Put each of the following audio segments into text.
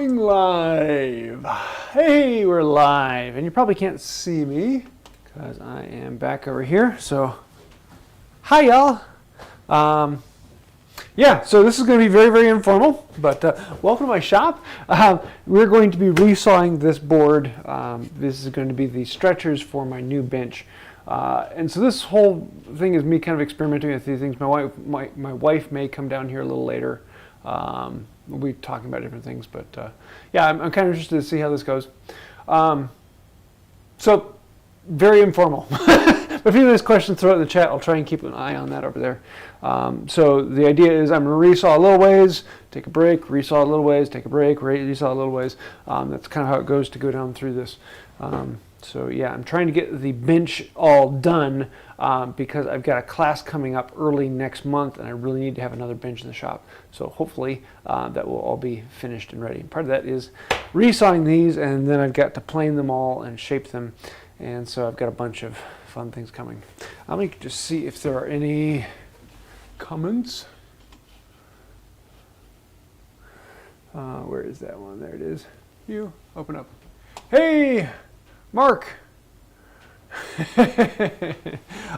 Going live. Hey, we're live, and you probably can't see me because I am back over here. So, hi y'all. Yeah, so this is going to be very, very informal, but welcome to my shop. We're going to be resawing this board. This is going to be the stretchers for my new bench. And so this whole thing is me kind of experimenting with these things. My wife may come down here a little later. We'll be talking about different things, but yeah, I'm kind of interested to see how this goes. So, very informal. If you have questions, throw it in the chat. I'll try and keep an eye on that over there. So the idea is I'm going to resaw a little ways, take a break, resaw a little ways, take a break, resaw a little ways. That's kind of how it goes to go down through this. So yeah, I'm trying to get the bench all done because I've got a class coming up early next month and I really need to have another bench in the shop. So hopefully that will all be finished and ready. And part of that is resawing these, and then I've got to plane them all and shape them. And so I've got a bunch of fun things coming. Let me just see if there are any comments. Where is that one? There it is. You open up. Hey, Mark.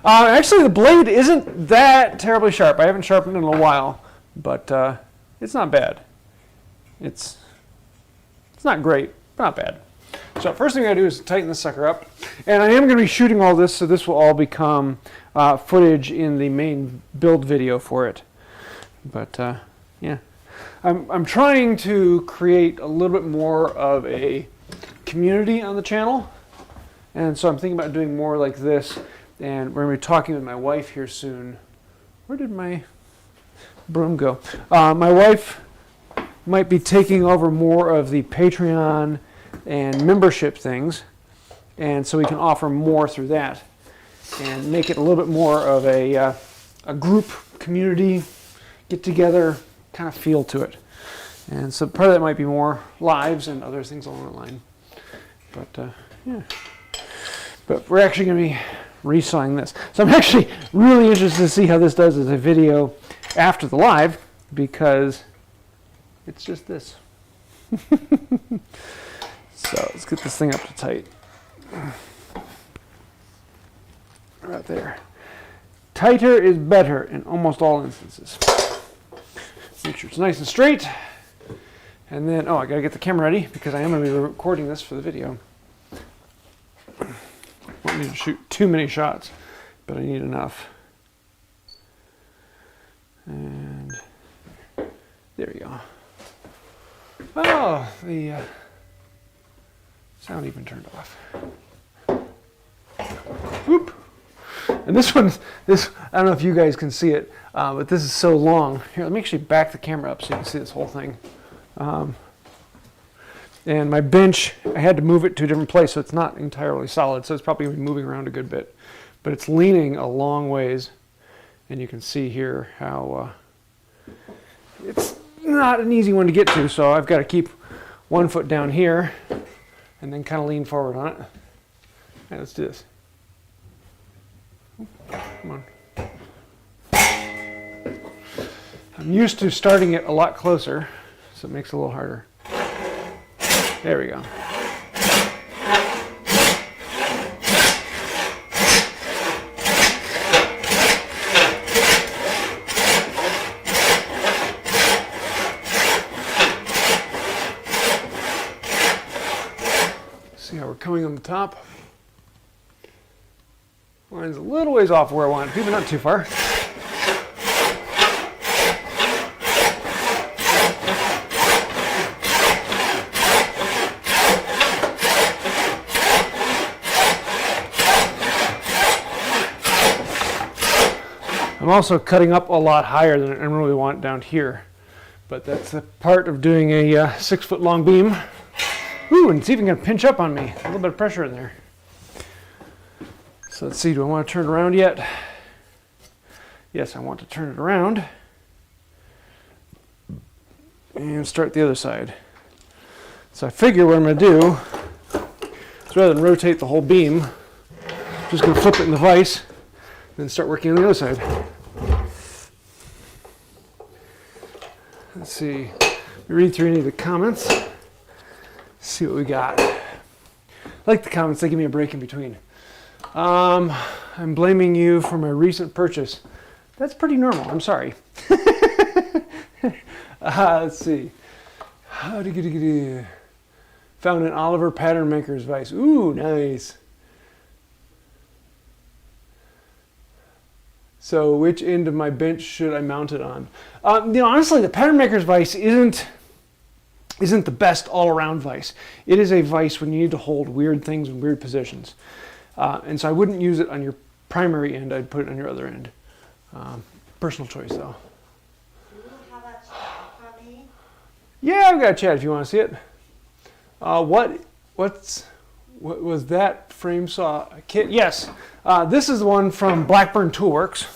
Actually, the blade isn't that terribly sharp. I haven't sharpened it in a while, but it's not bad. It's not great, but not bad. So first thing I do is tighten this sucker up, and I am going to be shooting all this, so this will all become footage in the main build video for it. But yeah, I'm trying to create a little bit more of a community on the channel. And so I'm thinking about doing more like this, and we're going to be talking with my wife here soon. Where did my broom go? My wife might be taking over more of the Patreon and membership things, and so we can offer more through that and make it a little bit more of a group community get-together kind of feel to it. And so part of that might be more lives and other things along that line. But yeah. But we're actually going to be resawing this. So I'm actually really interested to see how this does as a video after the live, because it's just this. So let's get this thing up to tight. Right there. Tighter is better in almost all instances. Make sure it's nice and straight. And then, oh, I got to get the camera ready because I am going to be recording this for the video. I don't need to shoot too many shots, but I need enough. And there we go. Oh, the sound even turned off. Whoop. And this one, I don't know if you guys can see it, but this is so long. Here, let me actually back the camera up so you can see this whole thing. And my bench, I had to move it to a different place, so it's not entirely solid, so it's probably going to be moving around a good bit. But it's leaning a long ways, and you can see here how it's not an easy one to get to, so I've got to keep one foot down here and then kind of lean forward on it. All right, let's do this. Come on. I'm used to starting it a lot closer, so it makes it a little harder. There we go. See how we're coming on the top? Line's a little ways off where I want it to be, but not too far. I'm also cutting up a lot higher than I really want down here, but that's the part of doing a 6-foot long beam. Ooh, and it's even going to pinch up on me. A little bit of pressure in there. So let's see, do I want to turn it around yet? Yes, I want to turn it around. And start the other side. So I figure what I'm going to do is, rather than rotate the whole beam, I'm just going to flip it in the vise, then start working on the other side. Let's see, read through any of the comments. see what we got. I like the comments, they give me a break in between. I'm blaming you for my recent purchase. That's pretty normal, I'm sorry. Let's see. Found an Oliver pattern maker's vise. Ooh, nice. So which end of my bench should I mount it on? Honestly, the pattern maker's vise isn't the best all-around vise. It is a vise when you need to hold weird things in weird positions. And so I wouldn't use it on your primary end, I'd put it on your other end. Personal choice though. Do you have a chat for me? Yeah, I've got a chat if you want to see it. What was that frame saw kit? Yes, this is the one from Blackburn Toolworks.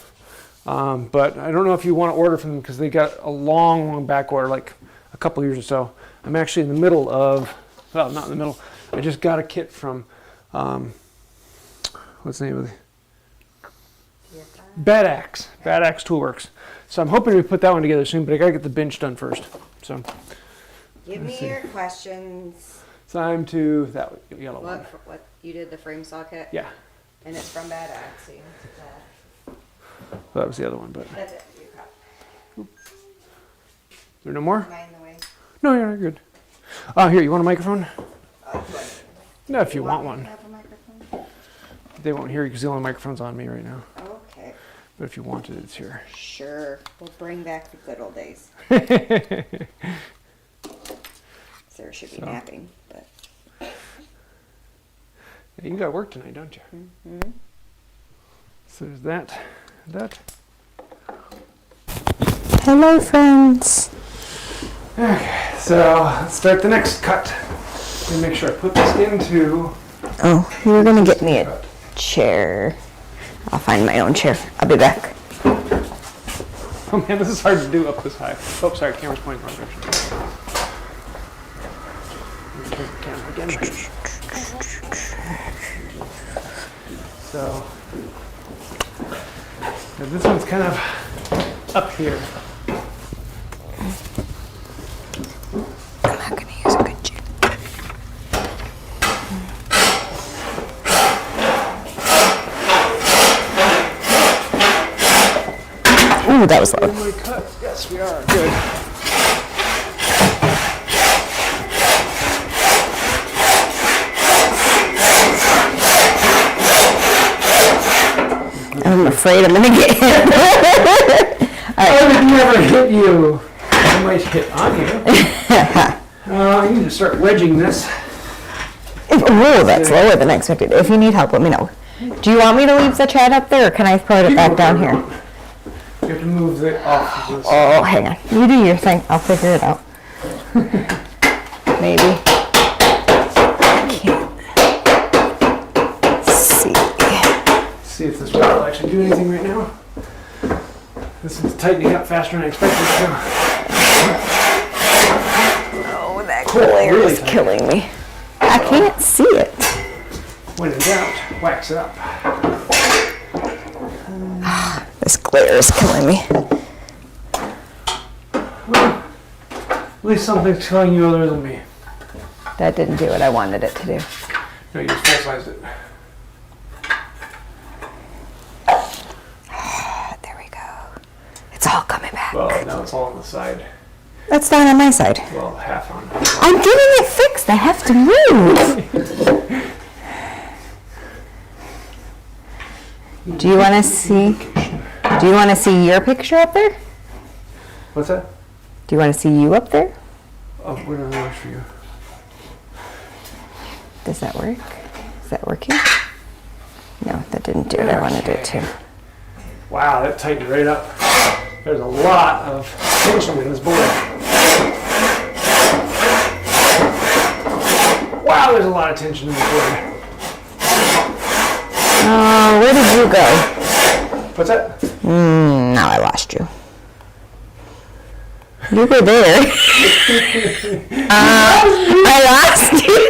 But I don't know if you want to order from them because they got a long back order, like a couple years or so. I'm actually in the middle of, well, not in the middle. I just got a kit from, what's the name of it? Bad Axe Toolworks. So I'm hoping to put that one together soon, but I gotta get the bench done first. So Give me your questions. time to that yellow one. What you did the frame saw kit? Yeah, And it's from Bad Axe. So you can take that. that was the other one, but That's it. You got. there no more? Am I in the way? No, you're good. Here, you want a microphone? No, if you want me one. to have a microphone? They won't hear you because the only microphone's on me right now. Okay. But if you want it, it's here. Sure. We'll bring back the good old days. Sarah should be napping, but. Yeah, you got work tonight, don't you? Mm-hmm. So there's that. Hello, friends. Okay, so let's start the next cut. Let me make sure I put this into. Oh, you were gonna get me a chair. I'll find my own chair. I'll be back. Oh man, this is hard to do up this high. Oh, sorry, camera's pointing the wrong direction. Let me turn the camera again. So, now this one's kind of up here. I'm not gonna use a good chair. Ooh, that was loud. Am I cut? Yes, we are. Good. I'm afraid I'm gonna get hit. I would never hit you. I might hit on you. You need to start wedging this. Ooh, that's lower than expected. If you need help, let me know. Do you want me to leave the chat up there, or can I put it back down here? You have to move it off of this. Oh, hang on. You do your thing. I'll figure it out. Maybe. Can't see. See if this will actually do anything right now. This is tightening up faster than I expected it to. Oh, that glare really is tight. killing me. I can't see it. When in doubt, wax it up. This glare is killing me. Well, at least something's killing you other than me. That didn't do what I wanted it to do. No, you just full-sized it. There we go. It's all coming back. Well, now it's all on the side. That's not on my side. Well, half on. I'm getting it fixed. I have to move. Do you want to see? Do you want to see your picture up there? What's that? Do you want to see you up there? Oh, whatever works for you. Does that work? Is that working? No, that didn't do it. I wanted it to. Wow, that tightened right up. There's a lot of tension in this board. Wow, there's a lot of tension in this board. Oh, where did you go? What's that? Now I lost you. You were there. I lost you.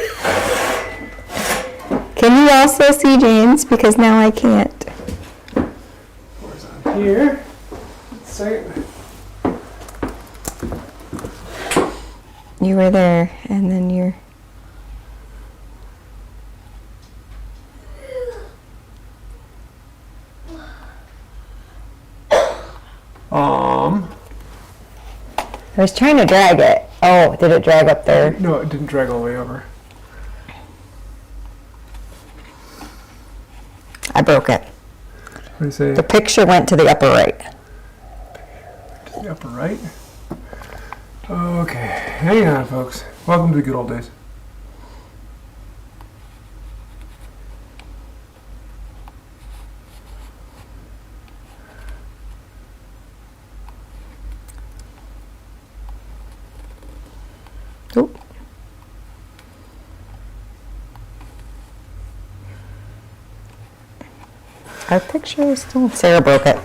Can you also see James? Because now I can't. Where's on here? Second. You were there, and then you're. I was trying to drag it. Oh, did it drag up there? No, it didn't drag all the way over. I broke it. What do you say? The picture went to the upper right. To the upper right? Okay, hang on, folks. Welcome to the good old days. Oop. Our picture is still. Sarah broke it.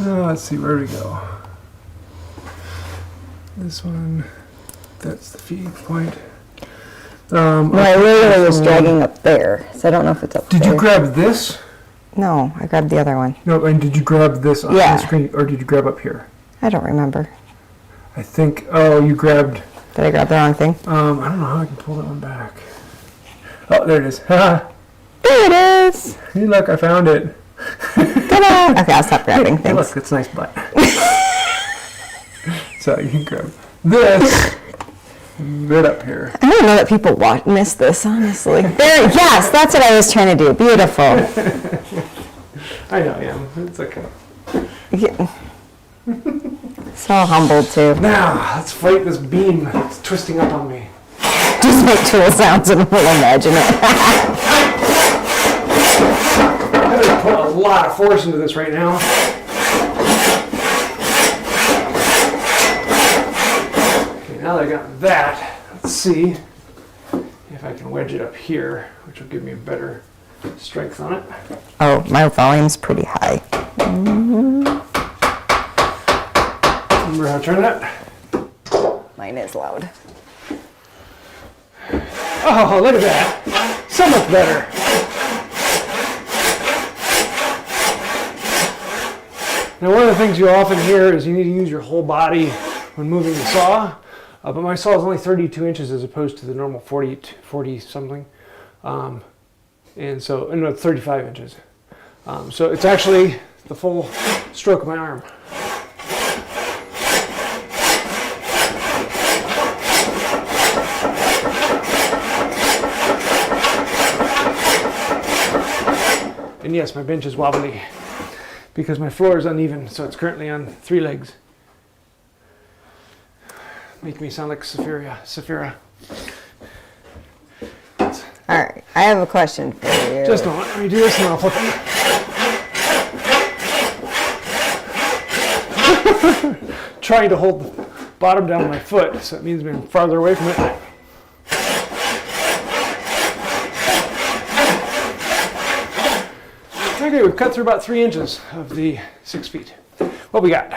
Let's see, where do we go? This one, that's the feed point. No, I literally was dragging up there, so I don't know if it's up there. Did you grab this? No, I grabbed the other one. No, and did you grab this on Yeah. the screen, or did you grab up here? I don't remember. I think, oh, you grabbed, Did I grab the wrong thing? I don't know how I can pull that one back. Oh, there it is. Haha. There it is! Hey, look, I found it. Ta-da! Okay, I'll stop grabbing Hey, things. look, it's nice butt. So you can grab this bit up here. I don't know that people miss this, honestly. There, yes, that's what I was trying to do. Beautiful. I know, yeah, it's okay. Yeah. So humbled, too. Now, let's fight this beam that's twisting up on me. Just make tool sounds and we'll imagine it. I'm going to put a lot of force into this right now. Okay, now that I got that, let's see if I can wedge it up here, which will give me a better strength on it. Oh, my volume's pretty high. Remember how to turn that? Mine is loud. Oh, look at that. So much better. Now, one of the things you often hear is you need to use your whole body when moving the saw, but my saw is only 32 inches as opposed to the normal 40 something, and so, no, 35 inches. So it's actually the full stroke of my arm. And yes, my bench is wobbly because my floor is uneven, so it's currently on 3 legs. Make me sound like Saphira. All right, I have a question for you. Just a moment, let me do this and I'll flip it. Trying to hold the bottom down with my foot, so it means being farther away from it. Okay, we've cut through about 3 inches of the 6 feet. What we got?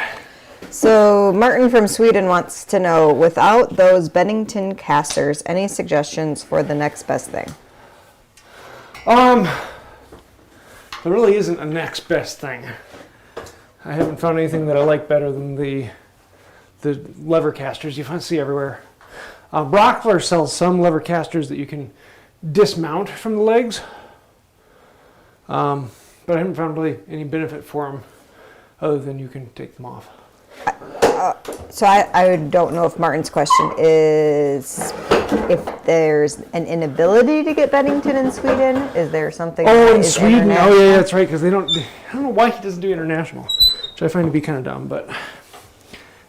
So Martin from Sweden wants to know, without those Bennington casters, any suggestions for the next best thing? There really isn't a next best thing. I haven't found anything that I like better than the lever casters you see everywhere. Brockler sells some lever casters that you can dismount from the legs, but I haven't found really any benefit for them other than you can take them off. So I don't know if Martin's question is if there's an inability to get Bennington in Sweden. Is there something? Oh, that in is Sweden? Oh, international? yeah, that's right, because I don't know why he doesn't do international, which I find to be kind of dumb, but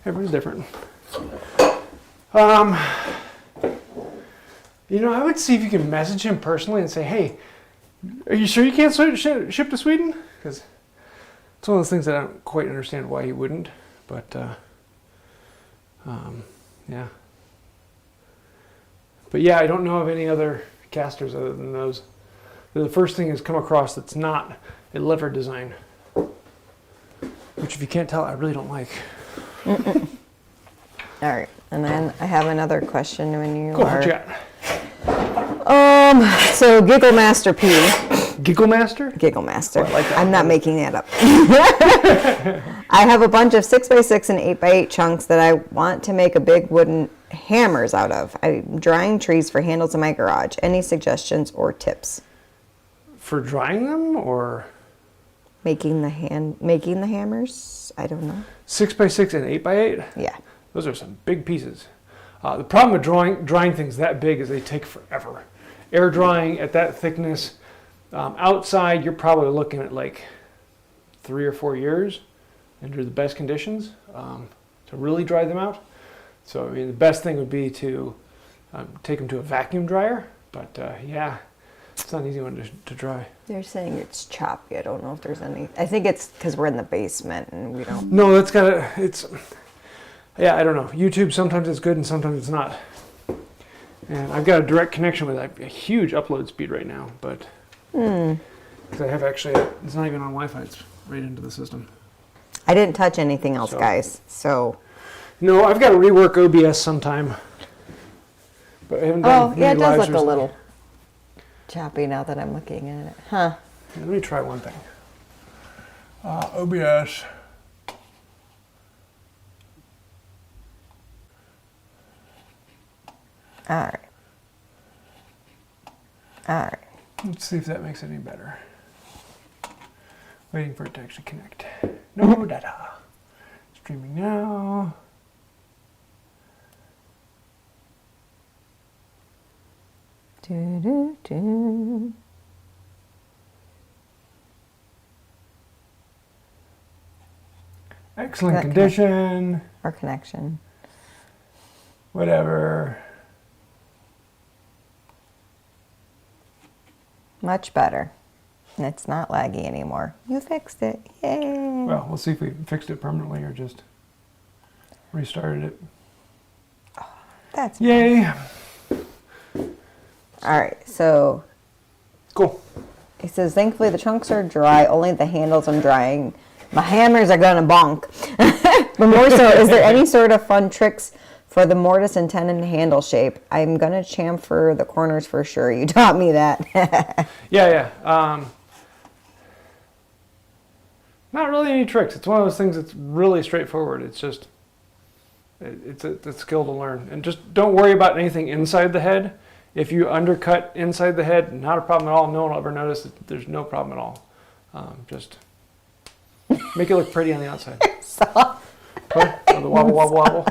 everyone's different. You know, I would see if you can message him personally and say, hey, are you sure you can't ship to Sweden? Because it's one of those things that I don't quite understand why he wouldn't, but yeah. But yeah, I don't know of any other casters other than those. The first thing has come across that's not a lever design, which if you can't tell, I really don't like. All right, and then I have another question when you Go are. on, chat. So Giggle Master P. Giggle Master? Giggle Master. Oh, I like that. I'm not making that up. I have a bunch of 6x6 and 8x8 chunks that I want to make a big wooden hammers out of. I'm drying trees for handles in my garage. Any suggestions or tips? For drying them or Making the hammers? I don't know. 6x6 and 8x8? Yeah. Those are some big pieces. The problem with drying things that big is they take forever. Air drying at that thickness, outside you're probably looking at like 3 or 4 years under the best conditions to really dry them out. So I mean, the best thing would be to take them to a vacuum dryer. But yeah, it's not an easy one to dry. They're saying it's choppy. I don't know if there's any. I think it's because we're in the basement and we don't. No, that's gotta. Yeah, I don't know. YouTube sometimes it's good and sometimes it's not. And I've got a direct connection with a huge upload speed right now, but because I have actually, it's not even on Wi-Fi. It's right into the system. I didn't touch anything else, So- guys. So. No, I've got to rework OBS sometime. But I haven't done Oh, yeah, it many does lives look a recently. little choppy now that I'm looking at it. Huh. Let me try one thing. OBS. All right. All right. Let's see if that makes it any better. Waiting for it to actually connect. No data. Streaming now. Do, do, do. Excellent That condition. Our connection. Whatever. Much better. And it's not laggy anymore. You fixed it. Yay. Well, we'll see if we fixed it permanently or just restarted it. That's Yay. all right. So Cool. he says, thankfully the chunks are dry. Only the handles I'm drying. My hammers are gonna bonk. But more so, is there any sort of fun tricks for the mortise and tenon handle shape? I'm gonna chamfer the corners for sure. You taught me that. Yeah. Not really any tricks. It's one of those things that's really straightforward. It's just, it's a skill to learn. And just don't worry about anything inside the head. If you undercut inside the head, not a problem at all. No one will ever notice that there's no problem at all. Just make it look pretty on the outside. Soft. What? Oh, the wobble, wobble, wobble.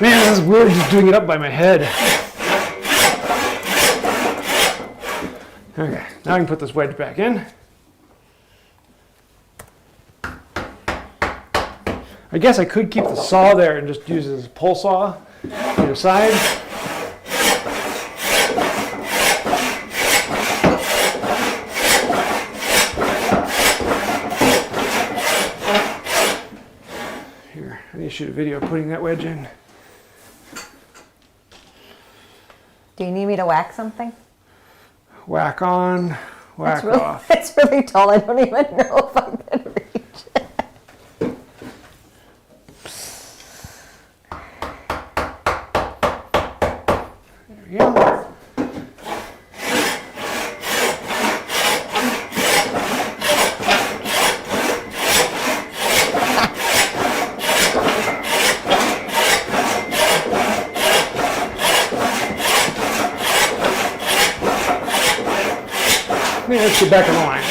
Man, this is weird just doing it up by my head. Okay, now I can put this wedge back in. I guess I could keep the saw there and just use it as a pull saw on the side. Here, I need to shoot a video of putting that wedge in. Do you need me to whack something? Whack on, whack off. It's really tall. I don't even know if I'm gonna reach it. There we go. Let's get back on the line.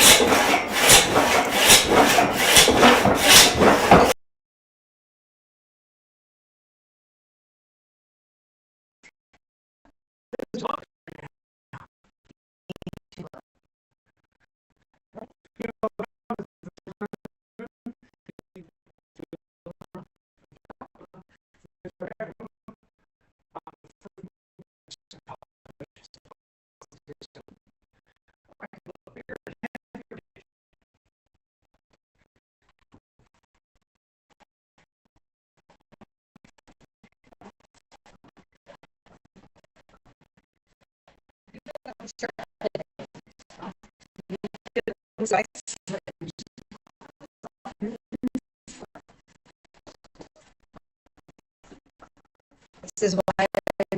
This is why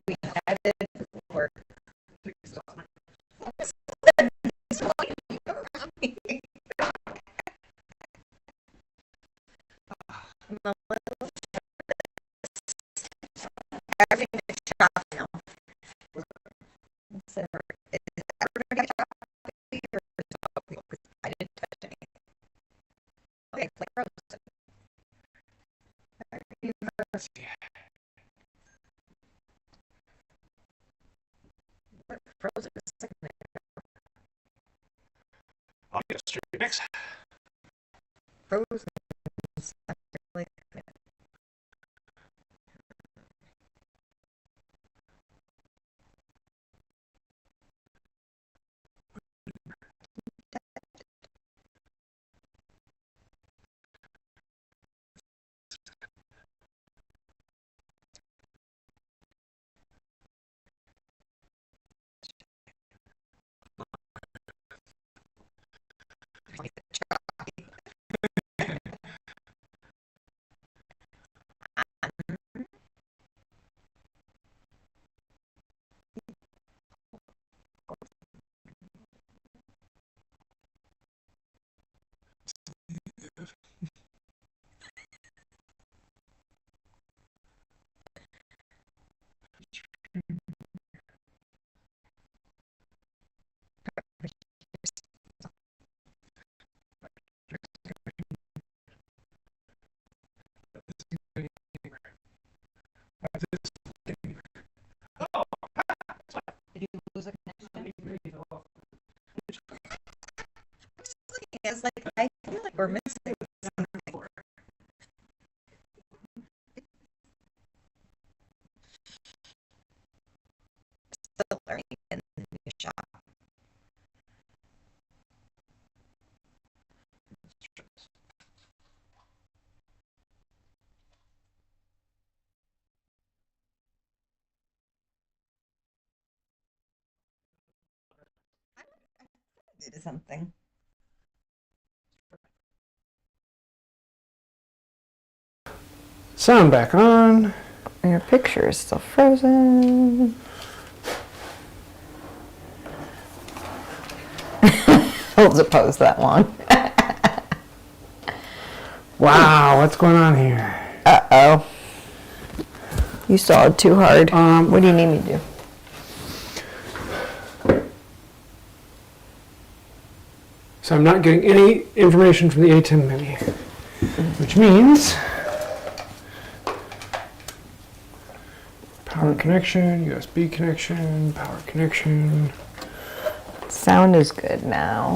we had it before. frozen a second ago. I'll get a straight mix. Frozen. Like, did you lose a connection? It's like I feel like we're missing something. Still learning in the new shop. Did something. Sound back on. Your picture is still frozen. Hold the pose that long. Wow, what's going on here? Uh-oh. You stalled too hard. What do you need me to do? So I'm not getting any information from the ATEM menu, which means power connection, USB connection, power connection. Sound is good now.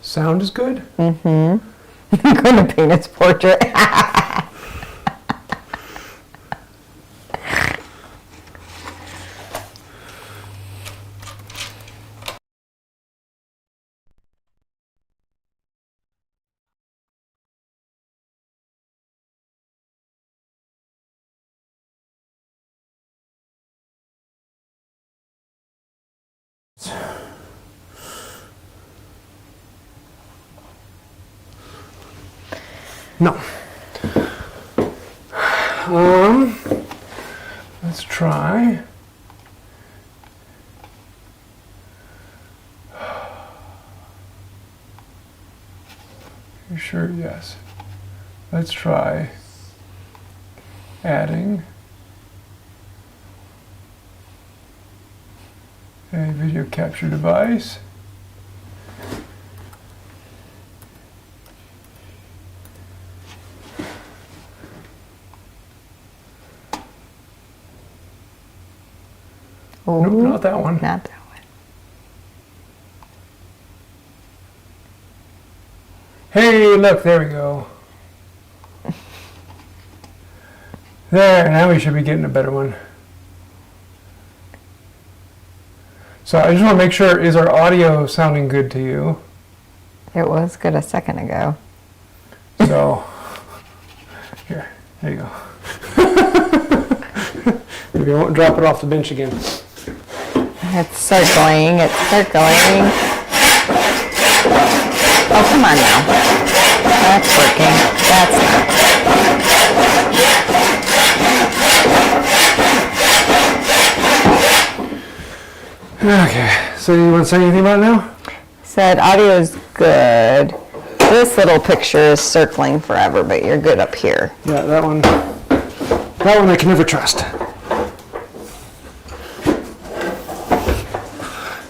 Sound is good? Mm-hmm. I'm going to paint its portrait. No. Let's try. You sure? Yes. Let's try adding a video capture device. Oh, Nope, not that one. not that one. Hey, look, there we go. There, now we should be getting a better one. So I just want to make sure, is our audio sounding good to you? It was good a second ago. So, here, there you go. Maybe I won't drop it off the bench again. It's circling, it's circling. Oh, come on now. That's working. That's not. Okay, so you want to say anything about it now? Said audio is good. This little picture is circling forever, but you're good up here. Yeah, that one I can never trust.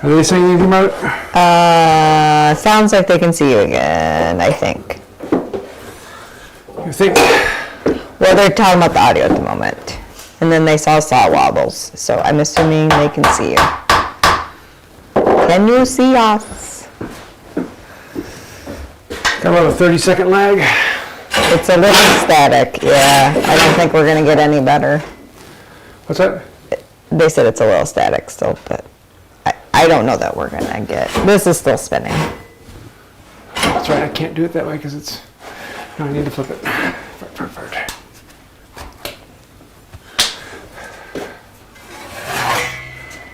Are they saying anything about it? Sounds like they can see you again, I think. You think? Well, they're talking about the audio at the moment. And then they saw saw wobbles. So I'm assuming they can see you. Can you see us? Got about a 30-second lag. It's a little static, yeah. I don't think we're gonna get any better. What's that? They said it's a little static still, but I don't know that we're gonna get, this is still spinning. That's right, I can't do it that way because it's, no, I need to flip it. Fart.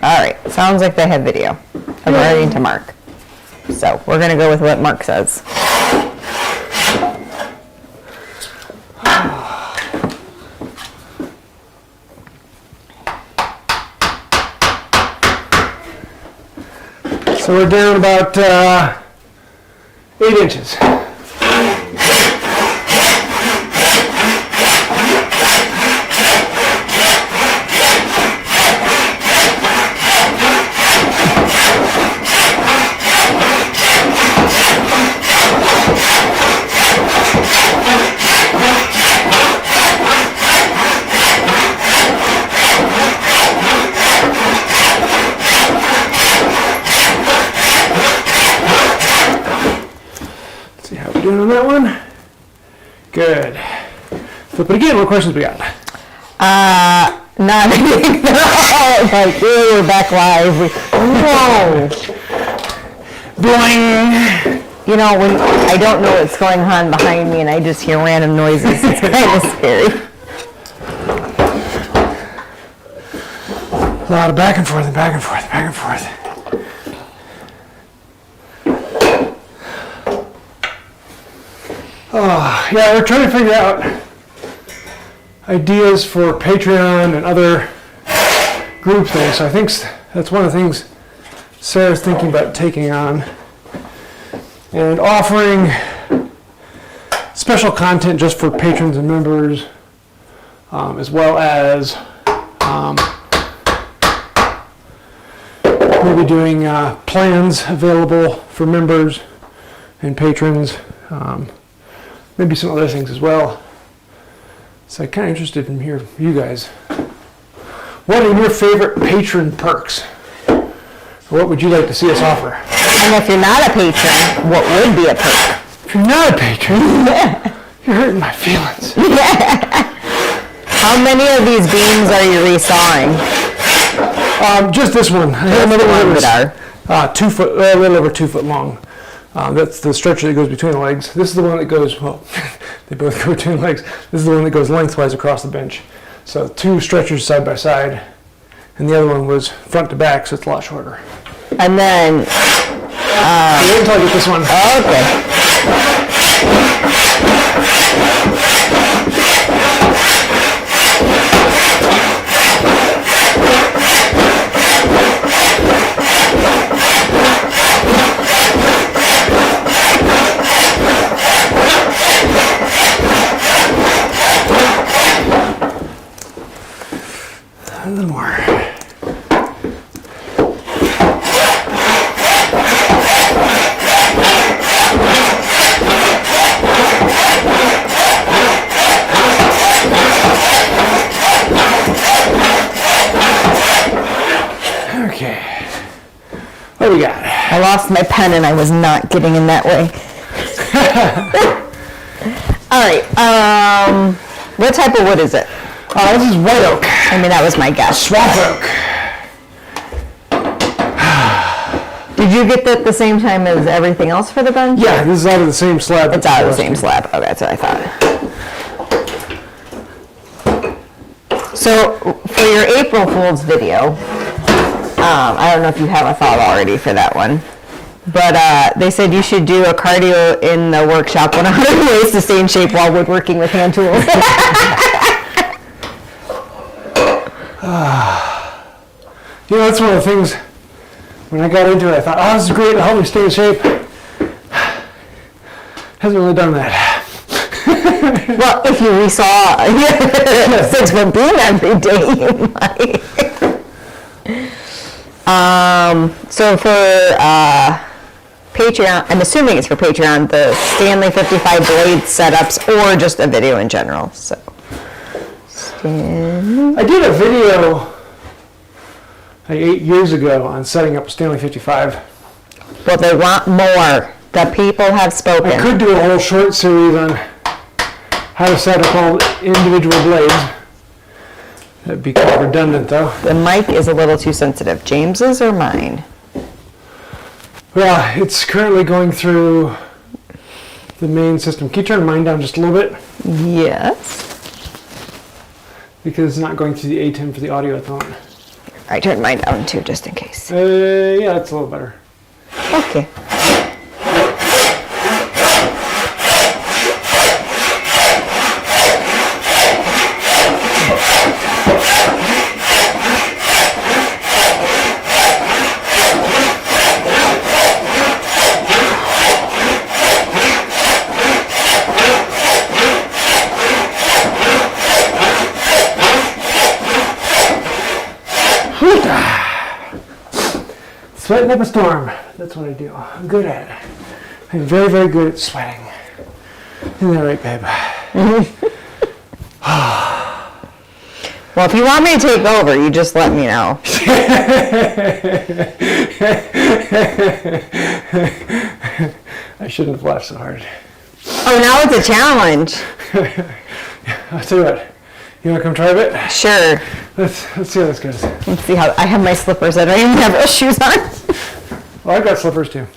All right, sounds like they have video, according to Mark. So we're gonna go with what Mark says. So we're down about 8 inches. See how we're doing on that one? Good. Flip it again. What questions we got? Not anything. Like, we're back live. No. Boing! You know, when I don't know what's going on behind me and I just hear random noises, it's kind of scary. A lot of back and forth and back and forth, back and forth. Oh, yeah, we're trying to figure out ideas for Patreon and other group things. So I think that's one of the things Sarah's thinking about taking on. And offering special content just for patrons and members, as well as maybe doing plans available for members and patrons, maybe some other things as well. So I'm kind of interested in hearing from you guys. What are your favorite patron perks? Or what would you like to see us offer? And if you're not a patron, what would be a perk? If you're not a patron, you're hurting my feelings. How many of these beams are you resawing? Just this one. I have another one that's 2 foot, a little over 2 foot long. That's the stretcher that goes between the legs. This is the one that goes, well, they both go between the legs. This is the one that goes lengthwise across the bench. So 2 stretchers side by side, and the other one was front to back, so it's a lot shorter. And then, Wait until I get this one. okay. A little more. Okay. What do we got? I lost my pen and I was not getting in that way. All right, what type of wood is it? This is white oak. I mean, that was my guess. Swamp oak. Did you get that at the same time as everything else for the bench? Yeah, this is out of the same slab. It's out of the same slab. Okay, that's what I thought. So, for your April Fool's video, I don't know if you have a thought already for that one, but they said you should do a cardio in the workshop 100 ways to stay in shape while woodworking with hand tools. You know, that's one of the things, when I got into it, I thought, oh, this is great, it'll help me stay in shape. Hasn't really done that. Well, if you resaw a 6-foot beam every day, you might. So for Patreon, I'm assuming it's for Patreon, the Stanley 55 blade setups, or just a video in general. So I did a video like 8 years ago on setting up a Stanley 55. Well, they want more. The people have spoken. I could do a whole short series on how to set up all individual blades. That'd be kind of redundant though. The mic is a little too sensitive. James's or mine? Well, it's currently going through the main system. Can you turn mine down just a little bit? Yes. Because it's not going through the ATEM for the audio at the moment. I turned mine down too, just in case. Yeah, that's a little better. Okay. Sweating up a storm. That's what I do. I'm good at it. I'm very, very good at sweating. Isn't that right, babe? Well, if you want me to take over, you just let me know. I shouldn't have laughed so hard. Oh, now it's a challenge. I'll tell you what. You want to come try a bit? Sure. Let's see how this goes. Let's see how I have my slippers. I don't even have real shoes on. Well, I've got slippers too.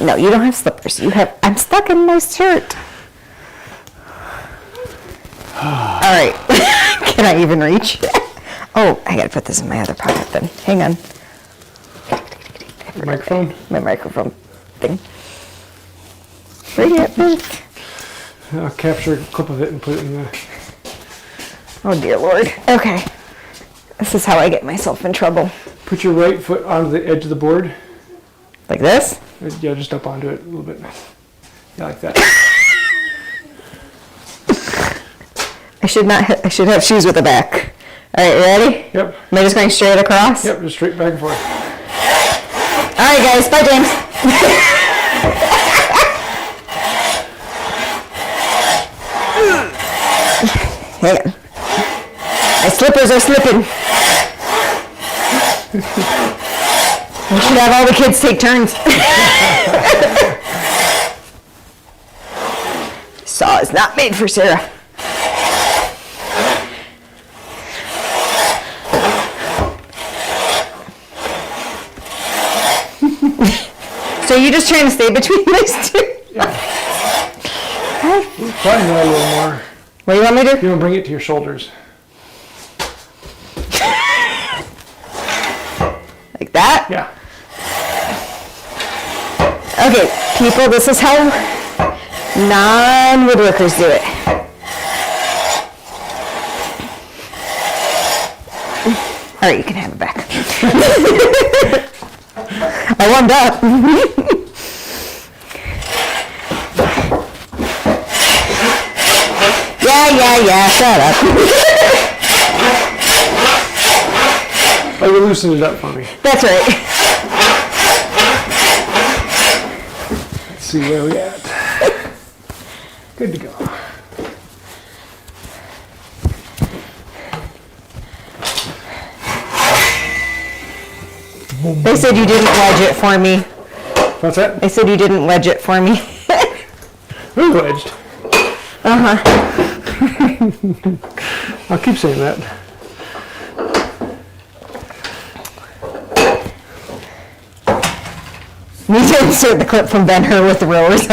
No, you don't have slippers. You have. I'm stuck in my shirt. All right. Can I even reach? Oh, I gotta put this in my other pocket then. Hang on. Your microphone? My microphone thing. Bring it back. I'll capture a clip of it and put it in the... Oh dear Lord. Okay. This is how I get myself in trouble. Put your right foot onto the edge of the board. Like this? Yeah, just up onto it a little bit. Yeah, like that. I should have shoes with the back. All right, you ready? Yep. Am I just going straight across? Yep, just straight back and forth. All right, guys. Bye, James. Hang on. My slippers are slipping. We should have all the kids take turns. Saw is not made for Sarah. So you're just trying to stay between these two? Yeah. Probably know a little more. What do you want me to do? You want to bring it to your shoulders. Like that? Yeah. Okay, people, this is how non-woodworkers do it. All right, you can have it back. I warmed up. Yeah, shut up. Oh, you loosened it up for me. That's right. Let's see where we at. Good to go. They said you didn't wedge it for me. What's that? They said you didn't wedge it for me. Who's wedged? Uh-huh. I'll keep saying that. We need to insert the clip from Ben-Hur with the rose.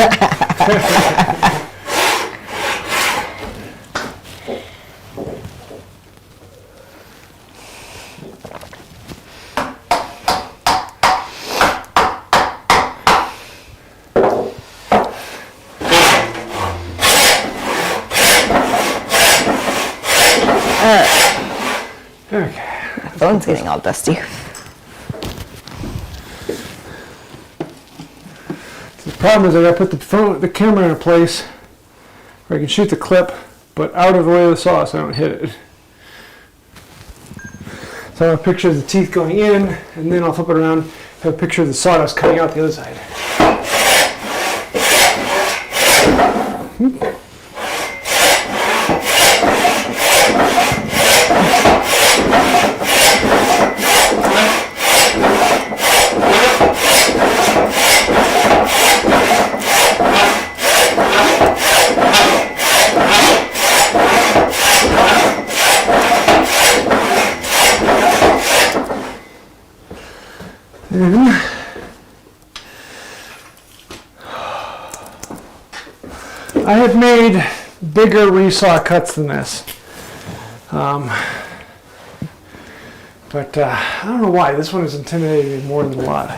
Okay. My phone's getting all dusty. The problem is I gotta put the camera in a place where I can shoot the clip, but out of the way of the saw so I don't hit it. So I have a picture of the teeth going in, and then I'll flip it around, have a picture of the sawdust coming out the other side. And I have made bigger resaw cuts than this. But I don't know why. This one is intimidating me more than a lot.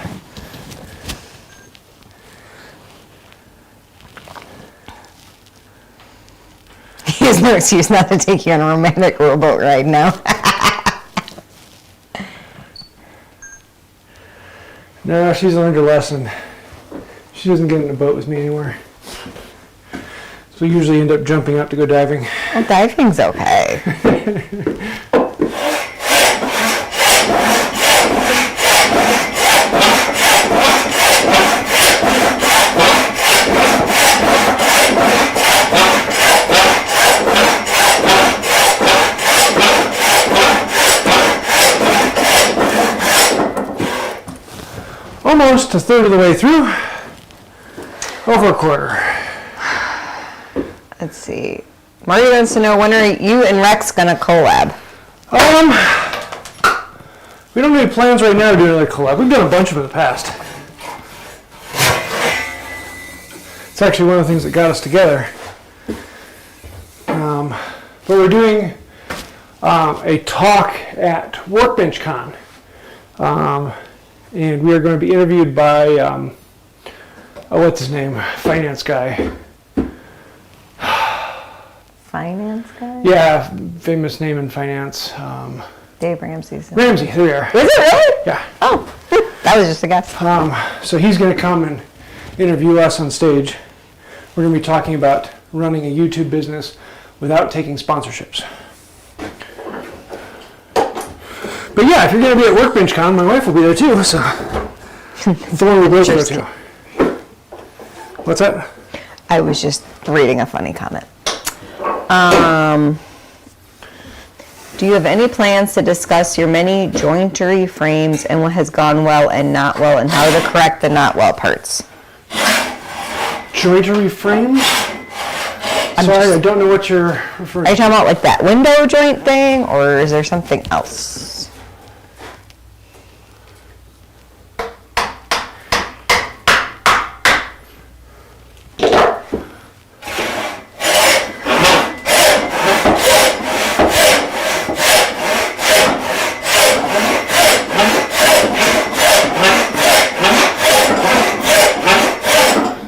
He has no excuse not to take you on a romantic rowboat ride now. No, she's learned her lesson. She doesn't get in a boat with me anymore. So we usually end up jumping up to go diving. Well, diving's okay. Almost a third of the way through. Over a quarter. Let's see. Marty wants to know, when are you and Rex gonna collab? We don't have any plans right now to do another collab. We've done a bunch of them in the past. It's actually one of the things that got us together. But we're doing a talk at Workbench Con. And we are going to be interviewed by, what's his name? Finance guy. Finance guy? Yeah, famous name in finance. Dave Ramsey. Ramsey, there we are. Is it really? Yeah. Oh, that was just a guess. So he's going to come and interview us on stage. We're going to be talking about running a YouTube business without taking sponsorships. But yeah, if you're going to be at Workbench Con, my wife will be there too, so the one we both go to. What's that? I was just reading a funny comment. Do you have any plans to discuss your many jointery frames and what has gone well and not well, and how to correct the not well parts? Jointery frames? Sorry, I don't know what you're referring Are to. you talking about like that window joint thing, or is there something else?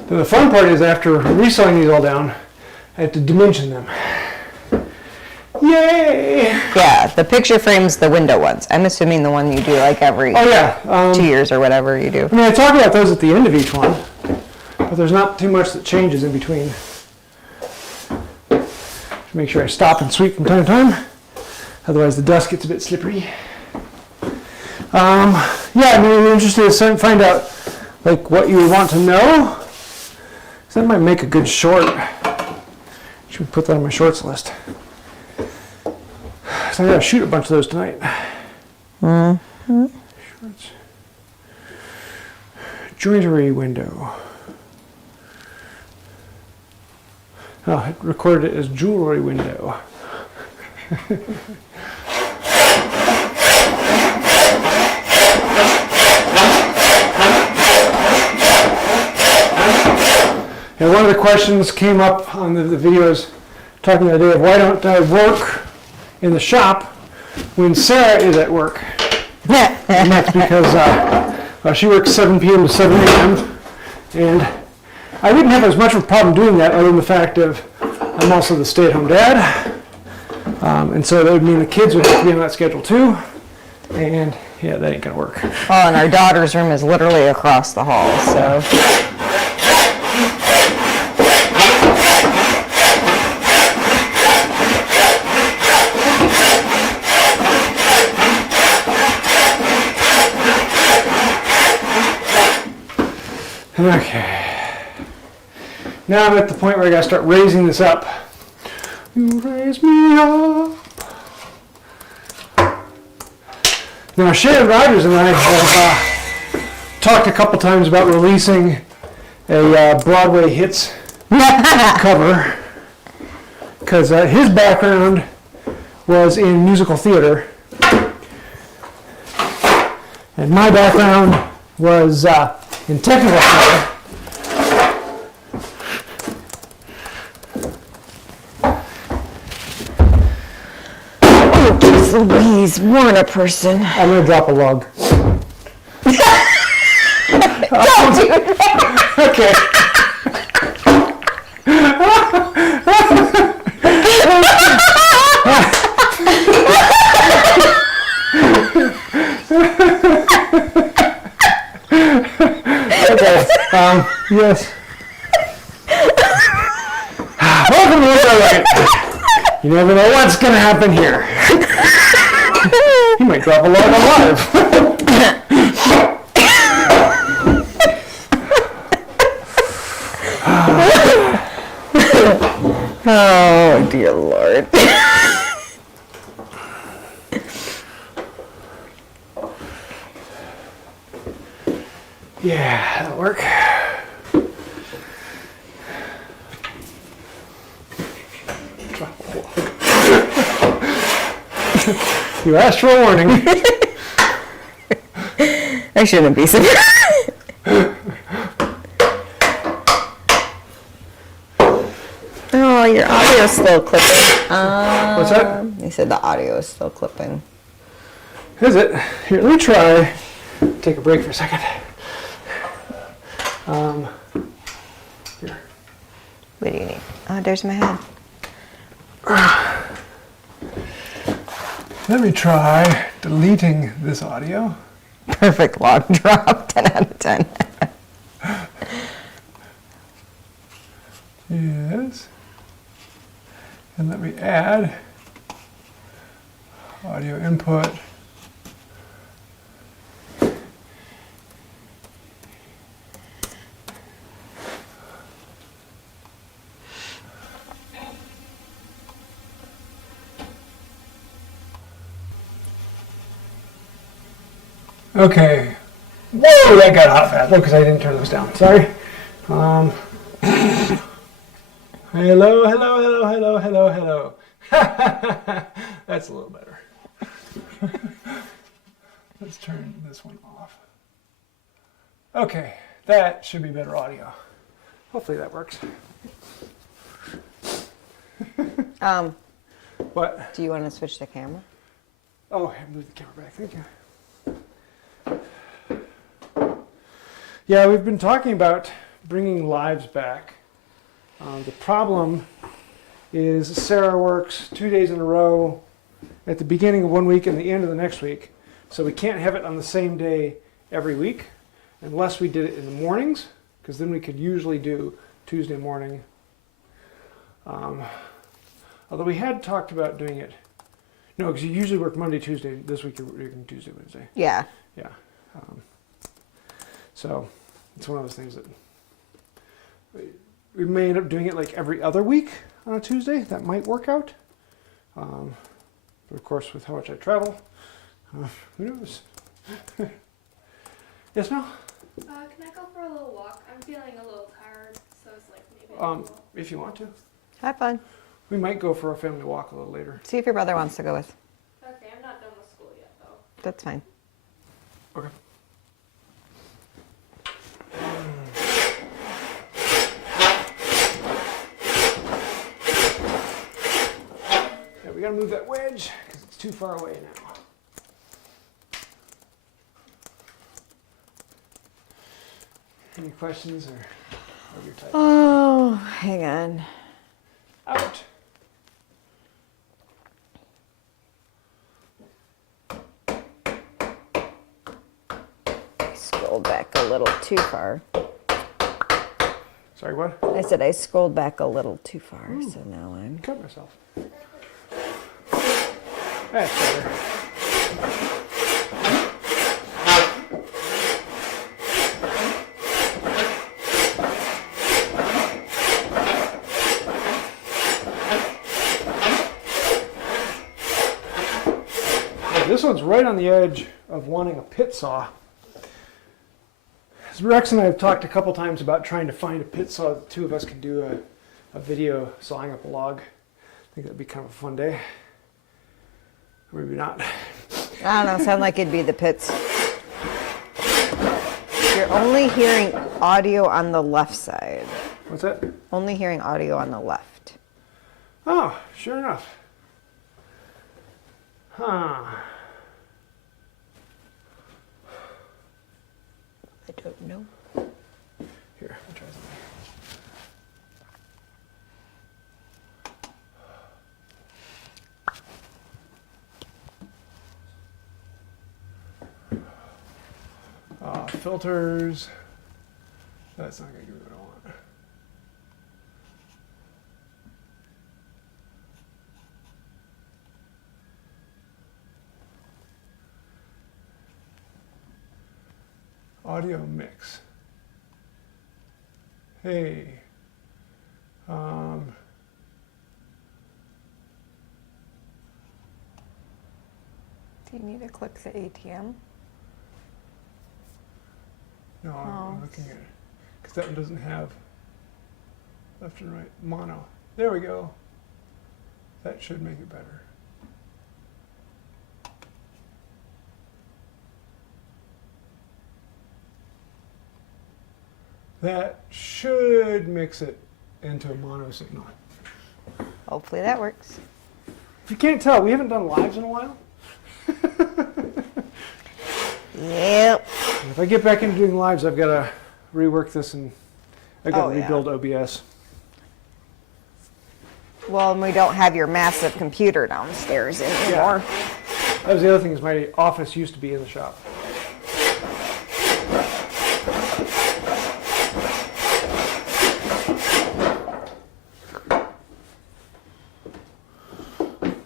The fun part is after resawing these all down, I have to dimension them. Yay! Yeah, the picture frame's the window ones. I'm assuming the one you do like every Oh yeah. 2 years or whatever you do. I mean, I talk about those at the end of each one, but there's not too much that changes in between. Make sure I stop and sweep from time to time, otherwise the dust gets a bit slippery. Yeah, I mean, I'm interested to find out like what you would want to know. So that might make a good short. Should put that on my shorts list. So I gotta shoot a bunch of those tonight. Mm-hmm. Shorts. Joinery window. Oh, I recorded it as jewelry window. And one of the questions came up on the videos talking the other day of why don't I work in the shop when Sarah is at work? And that's because she works 7 p.m. to 7 a.m. And I wouldn't have as much of a problem doing that other than the fact of I'm also the stay-at-home dad. And so that would mean the kids would have to be on that schedule too. And yeah, that ain't gonna work. Oh, and our daughter's room is literally across the hall, so. Okay. Now I'm at the point where I gotta start raising this up. You raise me up. Now Sharon Rogers and I have talked a couple times about releasing a Broadway Hits cover, because his background was in musical theater, and my background was in technical side. Oh, geez Louise, warn a person. I'm going to drop a log. Don't do that. Okay. Okay. Yes. Welcome to Resawing. You never know what's going to happen here. You might drop a log on live. Oh, dear Lord. Yeah, that'll work. You asked for a warning. I shouldn't be surprised. Oh, your audio's still clipping. What's that? They said the audio is still clipping. Is it? Here, let me try. Take a break for a second. Here. What do you need? Oh, there's my head. Let me try deleting this audio. Perfect log drop. 10 out of 10. Yes. And let me add audio input. Okay. Whoa, that got hot fast. Oh, because I didn't turn those down. Sorry. Hello, hello, hello, hello, hello, hello. That's a little better. Let's turn this one off. Okay, that should be better audio. Hopefully that works. What? Do you want to switch the camera? Oh, I moved the camera back. Thank you. Yeah, we've been talking about bringing lives back. The problem is Sarah works 2 days in a row at the beginning of one week and the end of the next week. So we can't have it on the same day every week unless we did it in the mornings, because then we could usually do Tuesday morning. Although we had talked about doing it. No, because you usually work Monday, Tuesday. This week you're working Tuesday, Wednesday. Yeah. Yeah. So it's one of those things that we may end up doing it like every other week on a Tuesday. That might work out. But of course, with how much I travel, who knows? Yes, Mel? Can I go for a little walk? I'm feeling a little tired, so it's like maybe. If you want to, Have fun. we might go for a family walk a little later. See if your brother wants to go with. Okay, I'm not done with school yet, though. That's fine. Okay. Yeah, we gotta move that wedge because it's too far away now. Any questions or your type? Oh, hang on. Out. Scrolled back a little too far. Sorry, what? I said I scrolled back a little too far, so now I'm. Cut myself. That's better. This one's right on the edge of wanting a pit saw. Rex and I have talked a couple times about trying to find a pit saw that the two of us could do a video sawing up a log. I think that'd be kind of a fun day. Or maybe not. I don't know, sound like it'd be the pits. only hearing audio on the left side. What's that? Only hearing audio on the left. Oh, sure enough. Huh. I don't know. Here, I'll try something. Filters. That's not going to give me what I want. Audio mix. Hey. Do you need to click the ATM? No, I'm looking at it. Because that one doesn't have left and right. Mono. There we go. That should make it better. That should mix it into a mono signal. Hopefully that works. If you can't tell, we haven't done lives in a while. Yep. If I get back into doing lives, I've got to rework this and I've got to yeah. rebuild OBS. Well, and we don't have your massive computer downstairs anymore. That was the other thing, is my office used to be in the shop.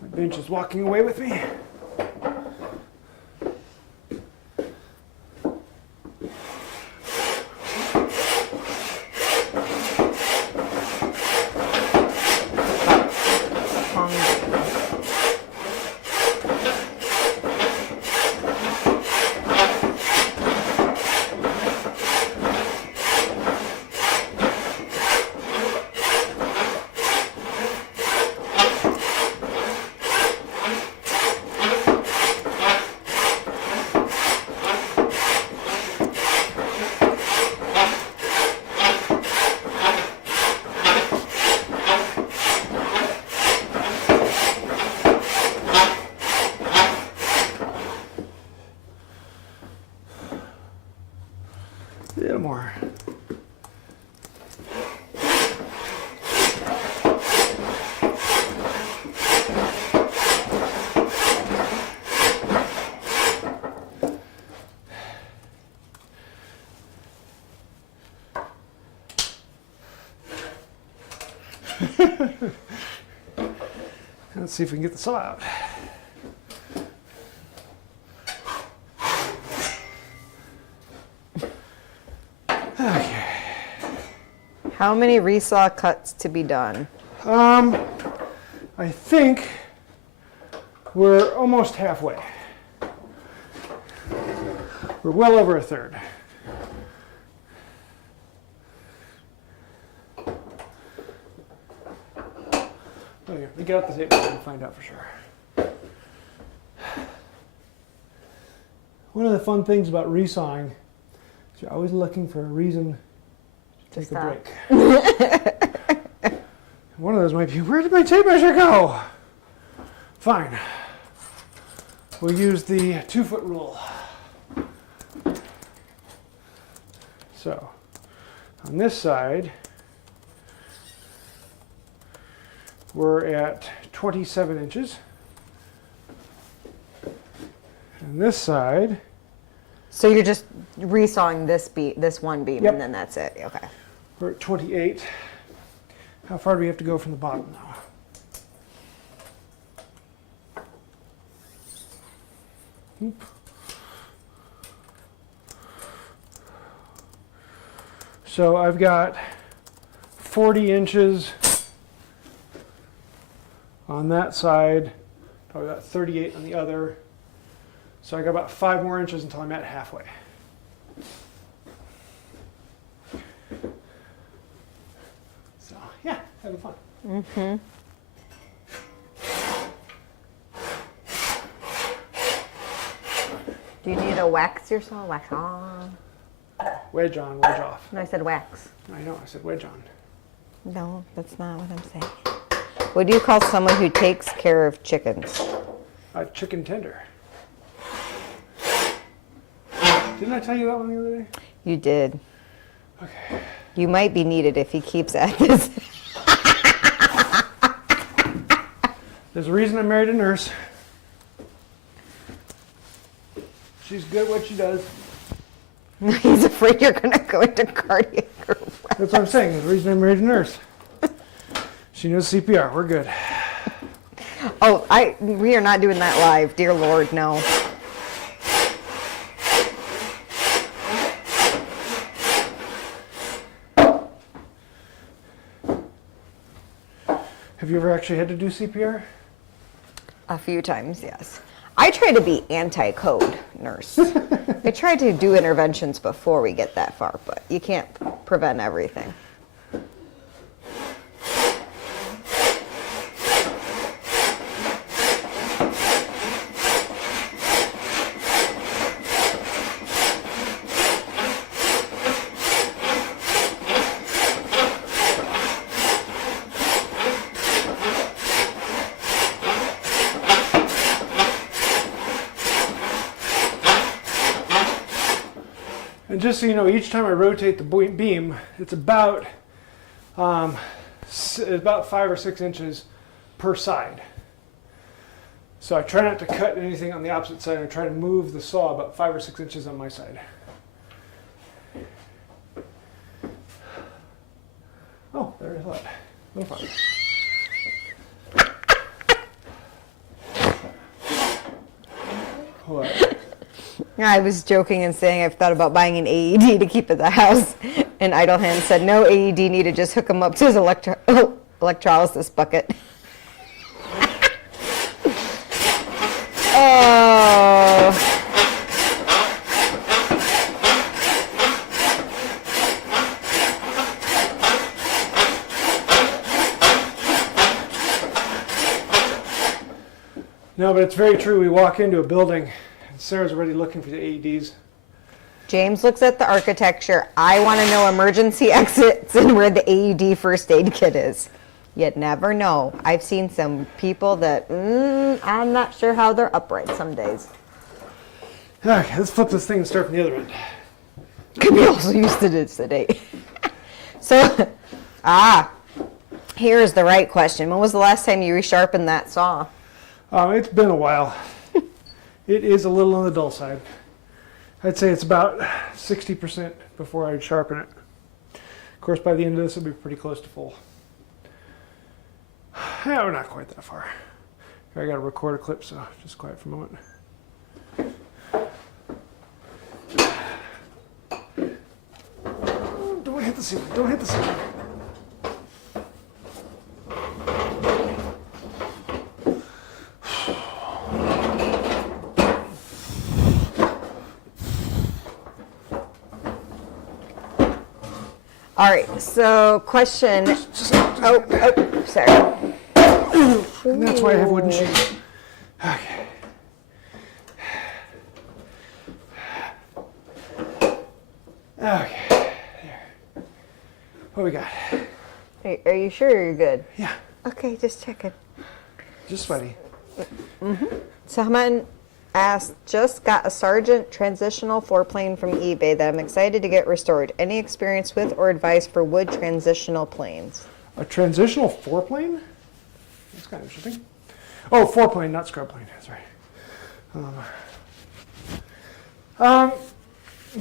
My bench is walking away with me. A little more. Let's see if we can get the saw out. Okay. How many resaw cuts to be done? I think we're almost halfway. We're well over a third. Okay, let me get out the tape and find out for sure. One of the fun things about resawing is you're always looking for a reason to take a break. One of those might be, where did my tape measure go? Fine. We'll use the 2-foot rule. So, on this side, we're at 27 inches. And this side, So you're just resawing this one beam, Yep. and then that's it. Okay. we're at 28. How far do we have to go from the bottom now? Oop. So I've got 40 inches on that side, probably about 38 on the other. So I got about 5 more inches until I'm at halfway. So yeah, having fun. Mm-hmm. Do you need to wax your saw? Wax on. Wedge on, wedge off. No, I said wax. I know, I said wedge on. No, that's not what I'm saying. What do you call someone who takes care of chickens? A chicken tender. Didn't I tell you that one the other day? You did. Okay. You might be needed if he keeps at this. There's a reason I married a nurse. She's good at what she does. He's afraid you're going to go into cardiac arrest. That's what I'm saying. There's a reason I married a nurse. She knows CPR. We're good. Oh, we are not doing that live. Dear Lord, no. Have you ever actually had to do CPR? A few times, yes. I try to be anti-code nurse. I try to do interventions before we get that far, but you can't prevent everything. And just so you know, each time I rotate the beam, it's about 5 or 6 inches per side. So I try not to cut anything on the opposite side. I try to move the saw about 5 or 6 inches on my side. Oh, there is that. No problem. What? I was joking and saying I've thought about buying an AED to keep at the house, and Idle Hand said no AED needed, just hook him up to his electrolysis bucket. Oh. No, but it's very true. We walk into a building, and Sarah's already looking for the AEDs. James looks at the architecture. I want to know emergency exits and where the AED first aid kit is. You'd never know. I've seen some people that, I'm not sure how they're upright some days. Okay, let's flip this thing and start from the other end. Could be also used to this today. So, here's the right question. When was the last time you resharpened that saw? It's been a while. It is a little on the dull side. I'd say it's about 60% before I'd sharpen it. Of course, by the end of this, it'll be pretty close to full. Yeah, we're not quite that far. Here, I got to record a clip, so just quiet for a moment. Don't hit the ceiling. Don't hit the ceiling. All right, so question. Oh, sorry. And that's why I have wooden sheets. Okay. Okay. There. What we got? Are you sure you're good? Yeah. Okay, just checking. Just sweaty. Someone asked, just got a Sargent transitional 4-plane from eBay that I'm excited to get restored. Any experience with or advice for wood transitional planes? A transitional 4-plane? That's kind of interesting. Oh, 4-plane, not scrub plane. That's right.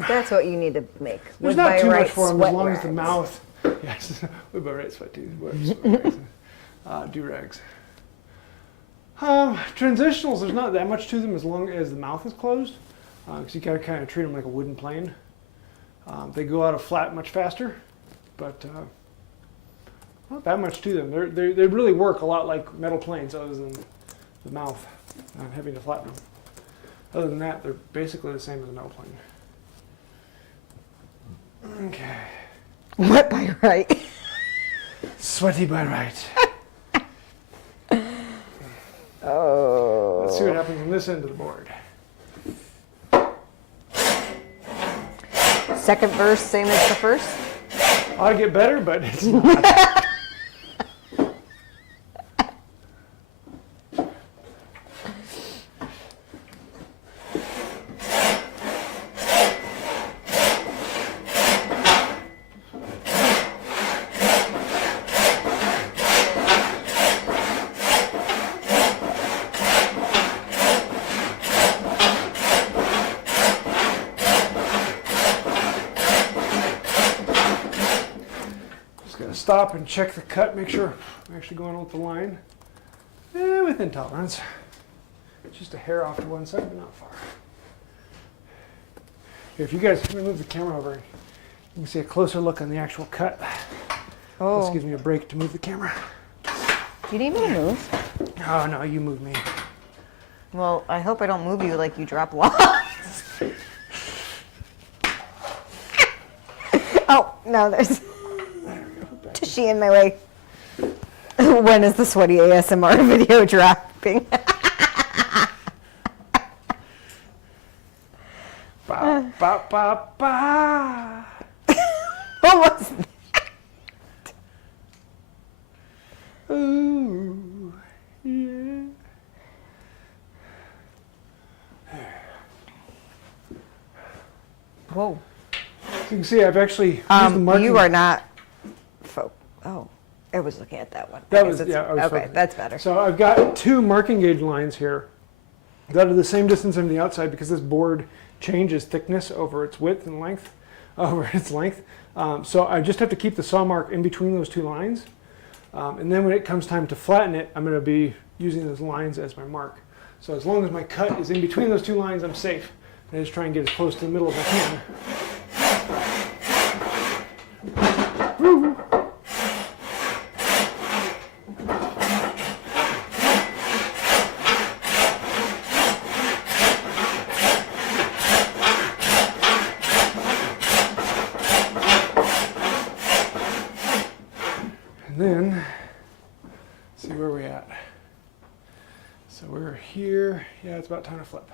That's what you need to make. There's Wood not by too much Right for them sweat as long as the rags. mouth. Yes, wood by right sweat too. Do rags. Transitionals, there's not that much to them as long as the mouth is closed, because you gotta kind of treat them like a wooden plane. They go out of flat much faster, but not that much to them. They really work a lot like metal planes, other than the mouth having to flatten them. Other than that, they're basically the same as a metal plane. Okay. Wet by right. Sweaty by right. Oh. Let's see what happens on this end of the board. second verse same as the first? Ought to get better, but it's not. Stop and check the cut, make sure I'm actually going with the line. Within tolerance. Just a hair off to one side, but not far. Here, if you guys move the camera over, you can see a closer look on the actual cut. Oh. This gives me a break to move the camera. You need me to move? Oh no, you move me. Well, I hope I don't move you like you drop logs. Oh, no, there's Tushy in my way. When is the sweaty ASMR video dropping? Ba, ba, ba, ba. What was that? Ooh, yeah. Whoa. So you can see I've actually used the marking. You are not. Oh, I was looking at that one. That I was, guess yeah, I was okay, focusing. that's better. So I've got two marking gauge lines here that are the same distance on the outside because this board changes thickness over its width and length, over its length. So I just have to keep the saw mark in between those two lines. And then when it comes time to flatten it, I'm going to be using those lines as my mark. So as long as my cut is in between those two lines, I'm safe. I just try and get as close to the middle as I can. And then, let's see where we're at. So we're here. Yeah, it's about time to flip.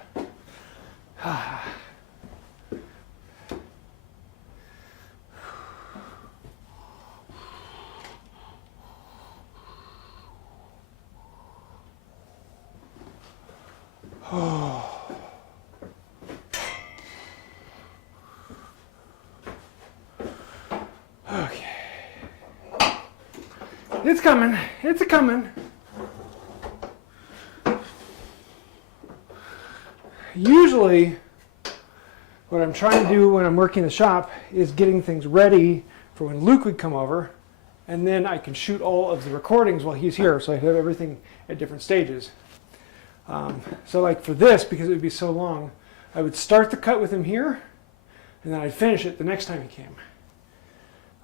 Okay. It's coming. It's a coming. Usually, what I'm trying to do when I'm working in the shop is getting things ready for when Luke would come over, and then I can shoot all of the recordings while he's here, so I have everything at different stages. So like for this, because it would be so long, I would start the cut with him here, and then I'd finish it the next time he came.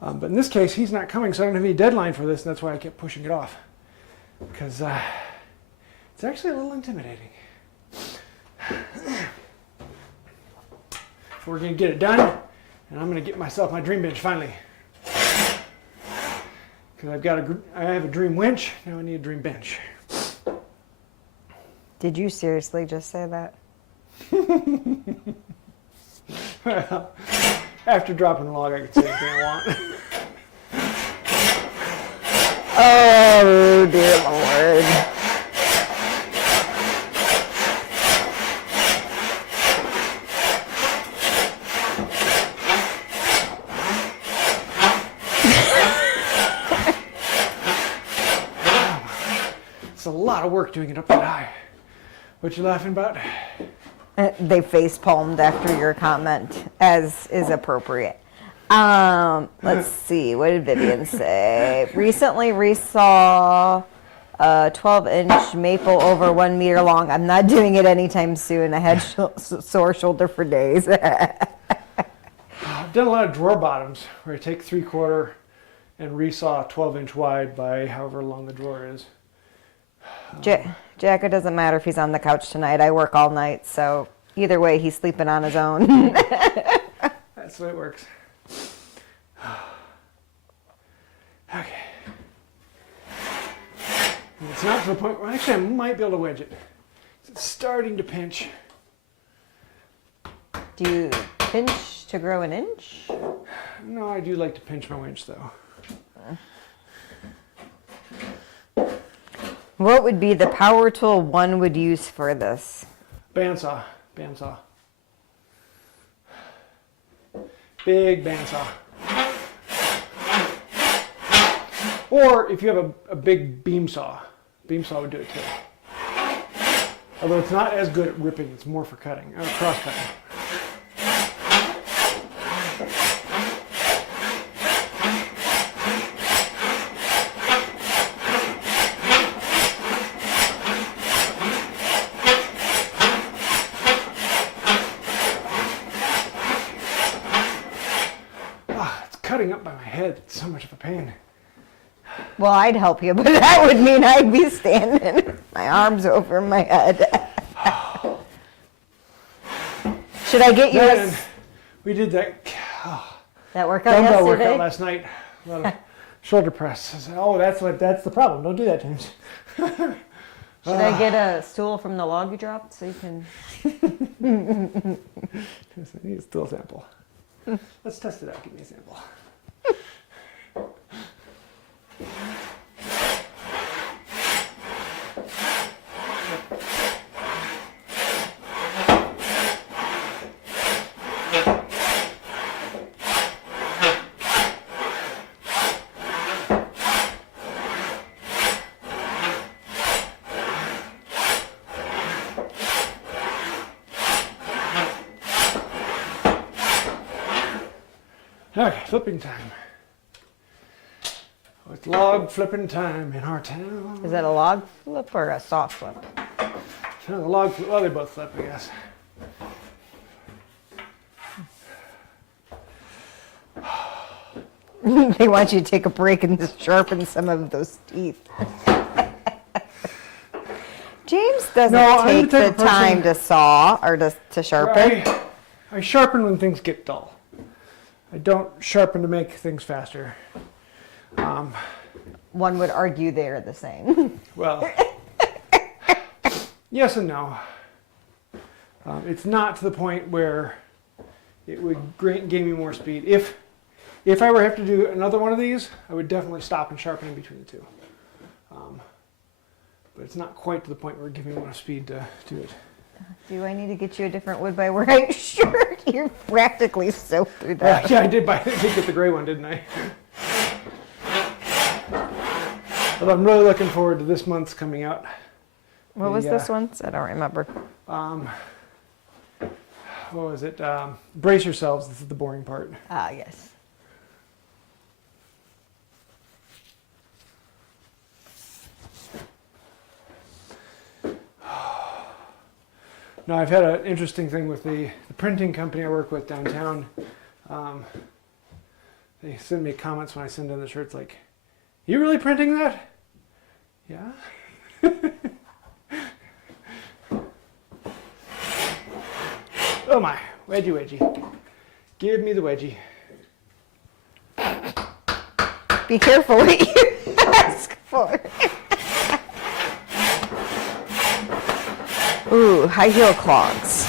But in this case, he's not coming, so I don't have any deadline for this, and that's why I kept pushing it off. Because it's actually a little intimidating. We're going to get it done, and I'm going to get myself my dream bench finally. Because I have a dream winch, now I need a dream bench. Did you seriously just say that? Well, after dropping the log, I could say anything I want. Oh, dear Lord. It's a lot of work doing it up that high. What you laughing about? They face palmed after your comment, as is appropriate. Let's see. What did Vivian say? Recently resaw a 12-inch maple over 1 meter long. I'm not doing it anytime soon. I had sore shoulder for days. I've done a lot of drawer bottoms where I take 3/4 and resaw 12-inch wide by however long the drawer is. Jack, it doesn't matter if he's on the couch tonight. I work all night, so either way, he's sleeping on his own. That's the way it works. Okay. It's not to the point where actually I might be able to wedge it. It's starting to pinch. Do pinch to grow an inch? No, I do like to pinch my winch though. What would be the power tool one would use for this? Bandsaw. Bandsaw. Big bandsaw. Or if you have a big beam saw would do it too. Although it's not as good at ripping, it's more for cutting, cross cutting. It's cutting up by my head. It's so much of a pain. Well, I'd help you, but that would mean I'd be standing, my arms over my head. Should I get you Man, we did that that workout dumbbell yesterday? workout last night. A lot of shoulder press. I said, oh, that's the problem. Don't do that, James. Should I get a stool from the log you dropped so you can... I need a still sample. Let's test it out. Give me a sample. Okay, flipping time. It's log flipping time in our town. Is that a log flip or a soft flip? No, the log, well, they both flip, I guess. They want you to take a break and just sharpen some of those teeth. James doesn't No, I'm the take type the of person- time to saw or to sharpen. I sharpen when things get dull. I don't sharpen to make things faster. One would argue they're the same. Well, yes and no. It's not to the point where it would gain me more speed. If I were to have to do another one of these, I would definitely stop and sharpen in between the two. But it's not quite to the point where it gives me more speed to do it. Do I need to get you a different wood by wearing shirt? You're practically soaked through that. Yeah, I did get the gray one, didn't I? Although I'm really looking forward to this month's coming out. What was this one? I don't remember. What was it? Brace yourselves. This is the boring part. Ah, yes. No, I've had an interesting thing with the printing company I work with downtown. They send me comments when I send in the shirts like, "You really printing that?" Yeah. Oh my, wedgie. Give me the wedgie. Be careful what you ask for. Ooh, high heel clogs.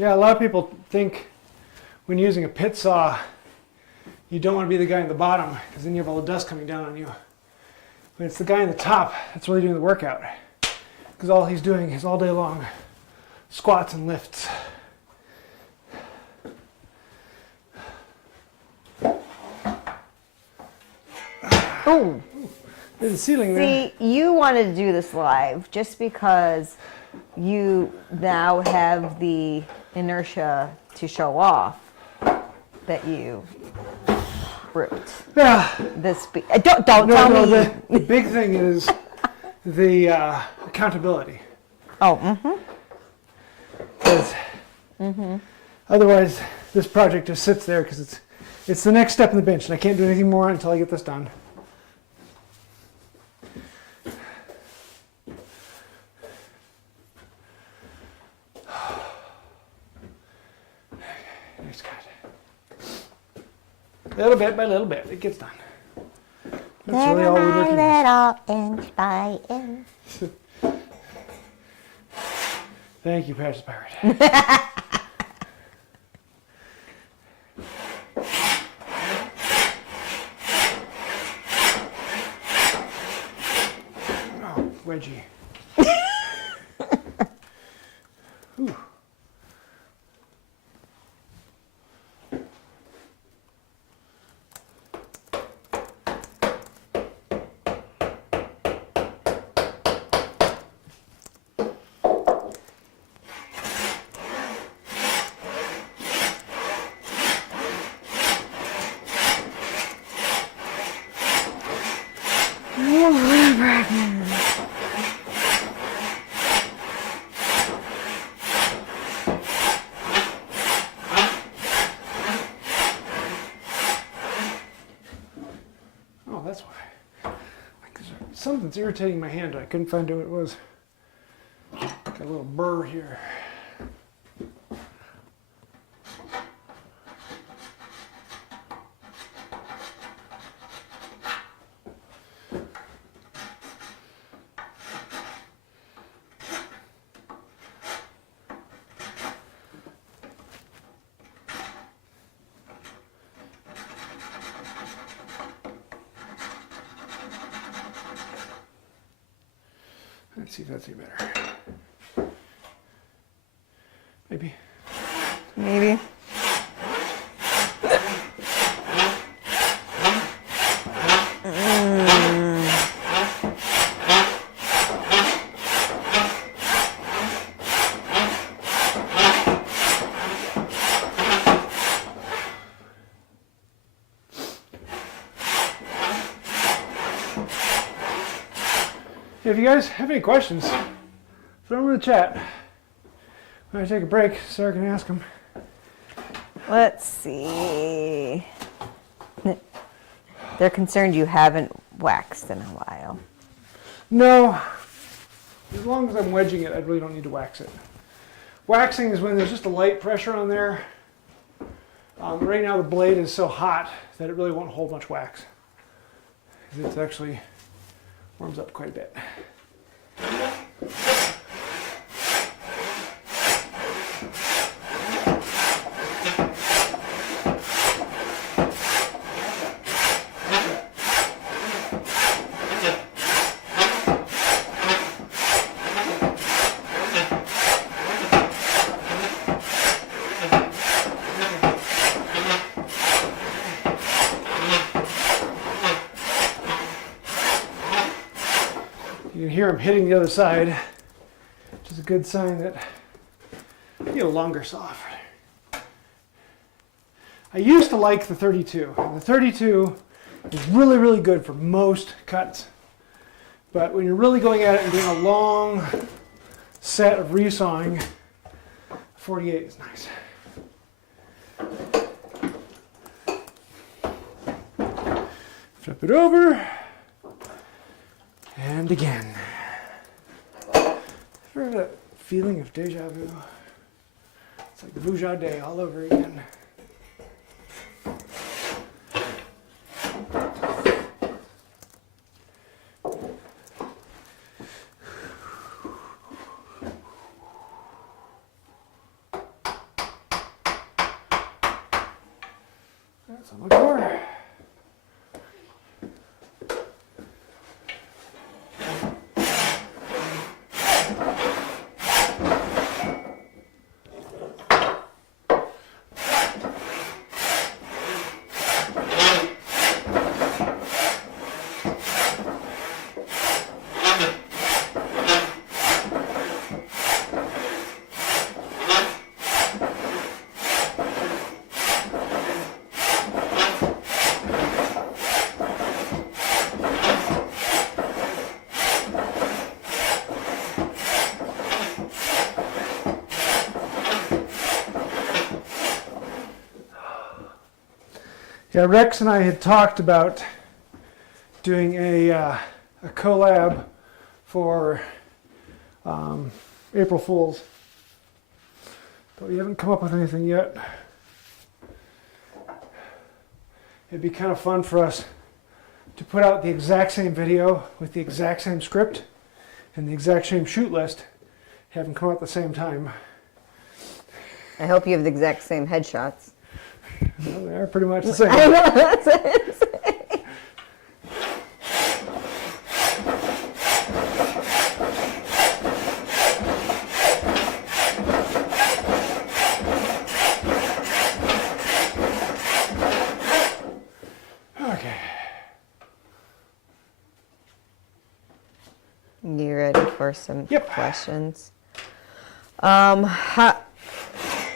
Yeah, a lot of people think when using a pit saw, you don't want to be the guy in the bottom because then you have all the dust coming down on you. But it's the guy in the top that's really doing the workout because all he's doing is all day long squats and lifts. Oh, There's a ceiling there. See, you wanted to do this live just because you now have the inertia to show off that you ripped Yeah. this. Don't tell me. The big thing is the accountability. Oh, mm-hmm. 'Cause otherwise, this project just sits there because it's the next step in the bench, and I can't do anything more until I get this done. There's good. Little bit by little bit, it gets done. That's really all we're looking at. Little inch by inch. Thank you, Patches Pirate. Oh, wedgie. Whew. Oh, that's why. Something's irritating my hand. I couldn't find out what it was. Got a little burr here. Let's see if that's any better. Maybe. Maybe. If you guys have any questions, throw them in the chat. When I take a break, Sarah can ask them. Let's see. They're concerned you haven't waxed in a while. No, as long as I'm wedging it, I really don't need to wax it. Waxing is when there's just a light pressure on there. Right now the blade is so hot that it really won't hold much wax. It actually warms up quite a bit. You can hear them hitting the other side, which is a good sign that I need a longer saw. I used to like the 32. The 32 is really, really good for most cuts. But when you're really going at it and doing a long set of resawing, 48 is nice. Flip it over. And again. Ever that feeling of deja vu? It's like Vuja Day all over again. That's what I'm looking for. Yeah, Rex and I had talked about doing a collab for April Fools, but we haven't come up with anything yet. It'd be kind of fun for us to put out the exact same video with the exact same script and the exact same shoot list, have them come out at the same time. I hope you have the exact same headshots. Well, they're pretty much the same. I know, that's what I'm saying. Okay. You ready for some Yep. questions?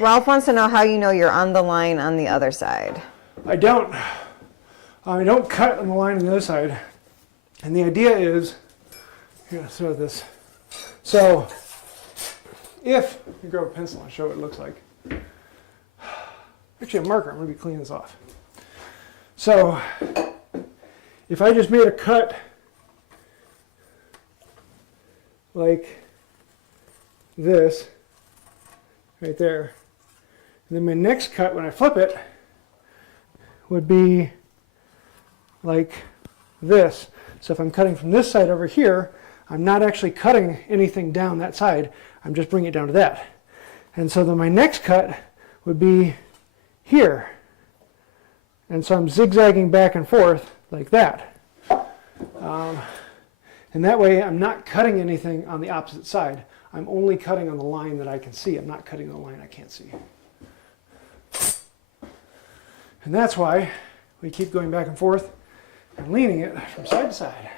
Ralph wants to know how you know you're on the line on the other side. I don't cut on the line on the other side. And the idea is, here, so this. So, if you grab a pencil and show what it looks like. Actually, a marker, I'm going to be cleaning this off. So, if I just made a cut like this, right there, and then my next cut, when I flip it, would be like this. So if I'm cutting from this side over here, I'm not actually cutting anything down that side. I'm just bringing it down to that. And so then my next cut would be here. And so I'm zigzagging back and forth like that. And that way I'm not cutting anything on the opposite side. I'm only cutting on the line that I can see. I'm not cutting on the line I can't see. And that's why we keep going back and forth and leaning it from side to side,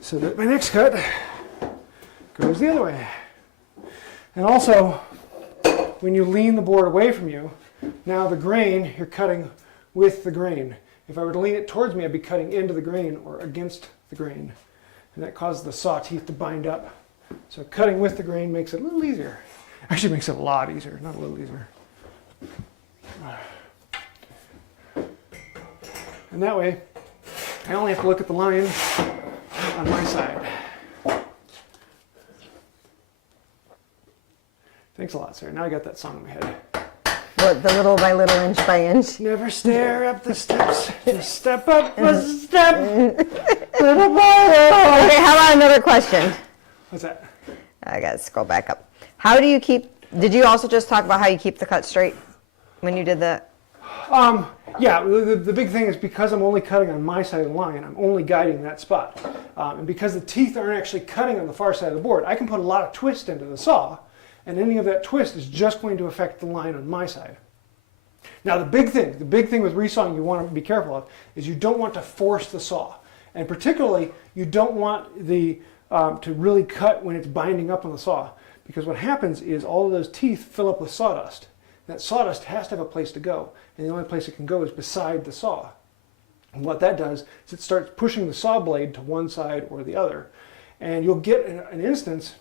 so that my next cut goes the other way. And also, when you lean the board away from you, now the grain, you're cutting with the grain. If I were to lean it towards me, I'd be cutting into the grain or against the grain. And that causes the saw teeth to bind up. So cutting with the grain makes it a little easier. Actually makes it a lot easier, not a little easier. And that way, I only have to look at the line on my side. Thanks a lot, Sarah. Now I got that song in my head. What, the little by little, inch by inch? Never stare up the steps, just step up a step, little by little. Okay, how about another question? What's that? I gotta scroll back up. How do you keep, did you also just talk about how you keep the cut straight when you did that? Yeah, the big thing is because I'm only cutting on my side of the line, I'm only guiding that spot. And because the teeth aren't actually cutting on the far side of the board, I can put a lot of twist into the saw, and any of that twist is just going to affect the line on my side. Now the big thing with resawing you want to be careful of is you don't want to force the saw. And particularly, you don't want the to really cut when it's binding up on the saw, because what happens is all of those teeth fill up with sawdust. That sawdust has to have a place to go, and the only place it can go is beside the saw. And what that does is it starts pushing the saw blade to one side or the other. And you'll get an instance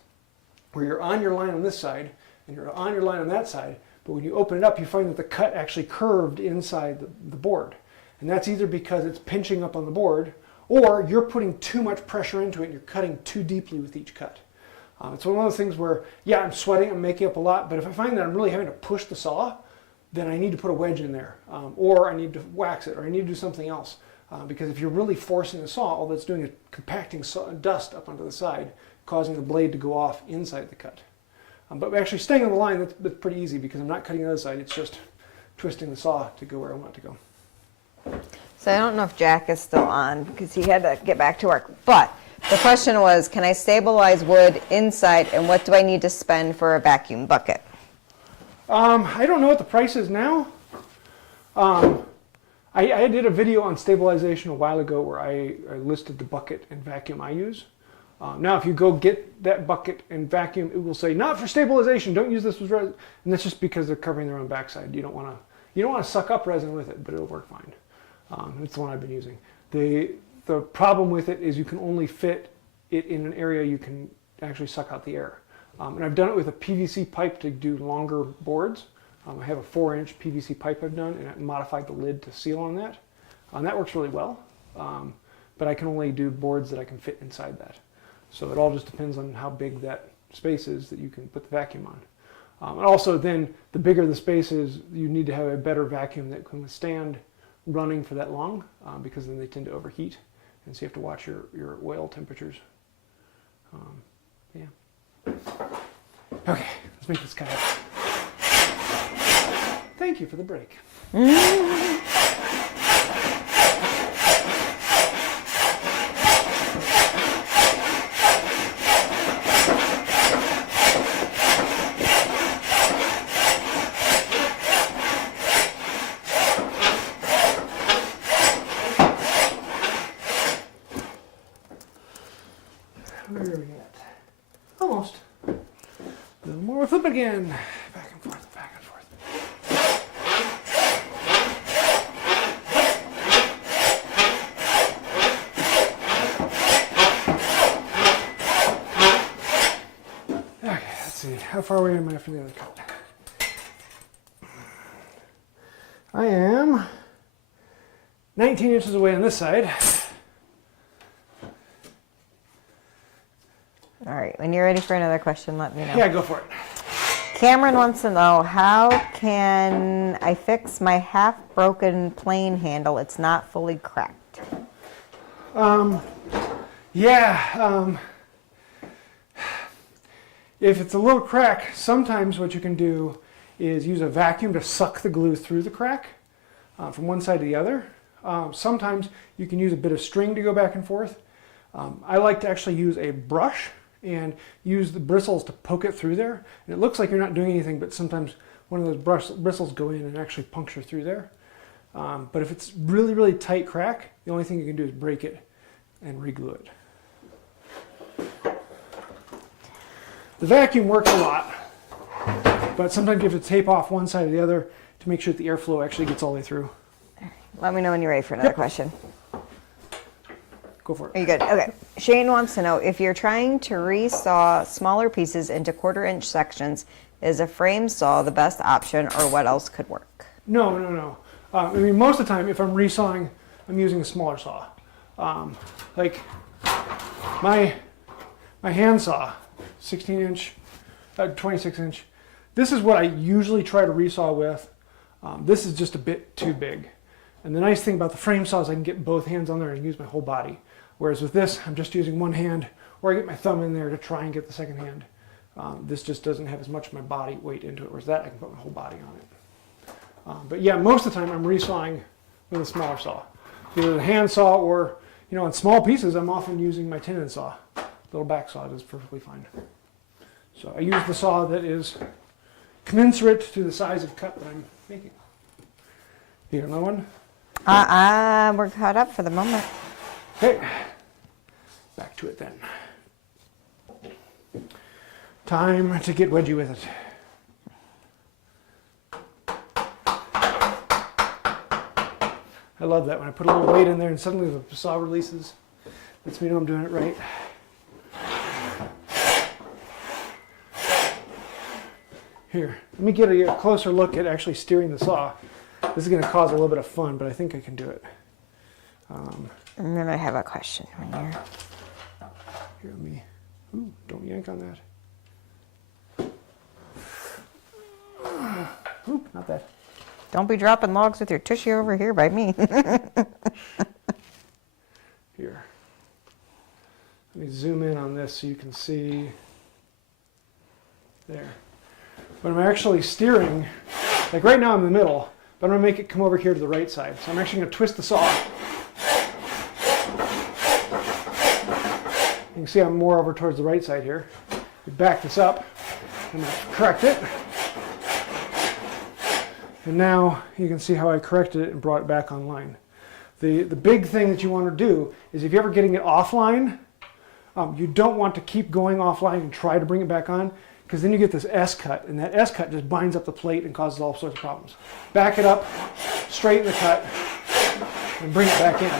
where you're on your line on this side, and you're on your line on that side, but when you open it up, you find that the cut actually curved inside the board. And that's either because it's pinching up on the board, or you're putting too much pressure into it and you're cutting too deeply with each cut. It's one of those things where, yeah, I'm sweating, I'm making up a lot, but if I find that I'm really having to push the saw, then I need to put a wedge in there, or I need to wax it, or I need to do something else. Because if you're really forcing the saw, all that's doing is compacting dust up onto the side, causing the blade to go off inside the cut. But actually staying on the line, that's pretty easy because I'm not cutting the other side, it's just twisting the saw to go where I want it to go. So I don't know if Jack is still on because he had to get back to work, but the question was, can I stabilize wood inside, and what do I need to spend for a vacuum bucket? I don't know what the price is now. I did a video on stabilization a while ago where I listed the bucket and vacuum I use. Now if you go get that bucket and vacuum, it will say, not for stabilization, don't use this with resin. And that's just because they're covering their own backside. You don't want to suck up resin with it, but it'll work fine. It's the one I've been using. The problem with it is you can only fit it in an area you can actually suck out the air. And I've done it with a PVC pipe to do longer boards, I have a 4-inch PVC pipe I've done, and I modified the lid to seal on that. That works really well, but I can only do boards that I can fit inside that. So it all just depends on how big that space is that you can put the vacuum on. And also then, the bigger the space is, you need to have a better vacuum that can withstand running for that long, because then they tend to overheat, and so you have to watch your oil temperatures. Yeah. Okay, let's make this kayak. Thank you for the break. Where are we at? Almost. A little more flip again. Back and forth, back and forth. Okay, let's see. How far away am I from the other cut? I am 19 inches away on this side. All right, when you're ready for another question, let me know. Yeah, go for it. Cameron wants to know, how can I fix my half-broken plane handle? It's not fully cracked. If it's a little crack, sometimes what you can do is use a vacuum to suck the glue through the crack from one side to the other. Sometimes you can use a bit of string to go back and forth. I like to actually use a brush and use the bristles to poke it through there. And it looks like you're not doing anything, but sometimes one of those bristles go in and actually puncture through there. But if it's really, really tight crack, the only thing you can do is break it and re-glue it. The vacuum works a lot, but sometimes you have to tape off one side or the other to make sure that the airflow actually gets all the way through. Let me know when you're ready for another question. Go for Are it. you good? Okay. Shane wants to know, if you're trying to resaw smaller pieces into 1/4-inch sections, is a frame saw the best option, or what else could work? No. I mean, most of the time, if I'm resawing, I'm using a smaller saw. Like my hand saw, 16-inch, 26-inch. This is what I usually try to resaw with. This is just a bit too big. And the nice thing about the frame saw is I can get both hands on there and use my whole body. Whereas with this, I'm just using one hand, or I get my thumb in there to try and get the second hand. This just doesn't have as much of my body weight into it, whereas that I can put my whole body on it. But yeah, most of the time I'm resawing with a smaller saw. Either a hand saw or, on small pieces, I'm often using my tenon saw. Little back saw is perfectly fine. So I use the saw that is commensurate to the size of cut that I'm making. You got another one? We're caught up for the moment. Okay, back to it then. Time to get wedgy with it. I love that when I put a little weight in there and suddenly the saw releases. Lets me know I'm doing it right. Here, let me get a closer look at actually steering the saw. This is going to cause a little bit of fun, but I think I can do it. And then I have a question when you're... Here, let me... Ooh, don't yank on that. Ooh, not that. Don't be dropping logs with your tushy over here by me. Here. Let me zoom in on this so you can see. There. But I'm actually steering, like right now I'm in the middle, but I'm going to make it come over here to the right side. So I'm actually going to twist the saw. You can see I'm more over towards the right side here. We back this up and correct it. And now you can see how I corrected it and brought it back online. The big thing that you want to do is if you're ever getting it offline, you don't want to keep going offline and try to bring it back on, because then you get this S-cut, and that S-cut just binds up the plate and causes all sorts of problems. Back it up, straighten the cut, and bring it back in.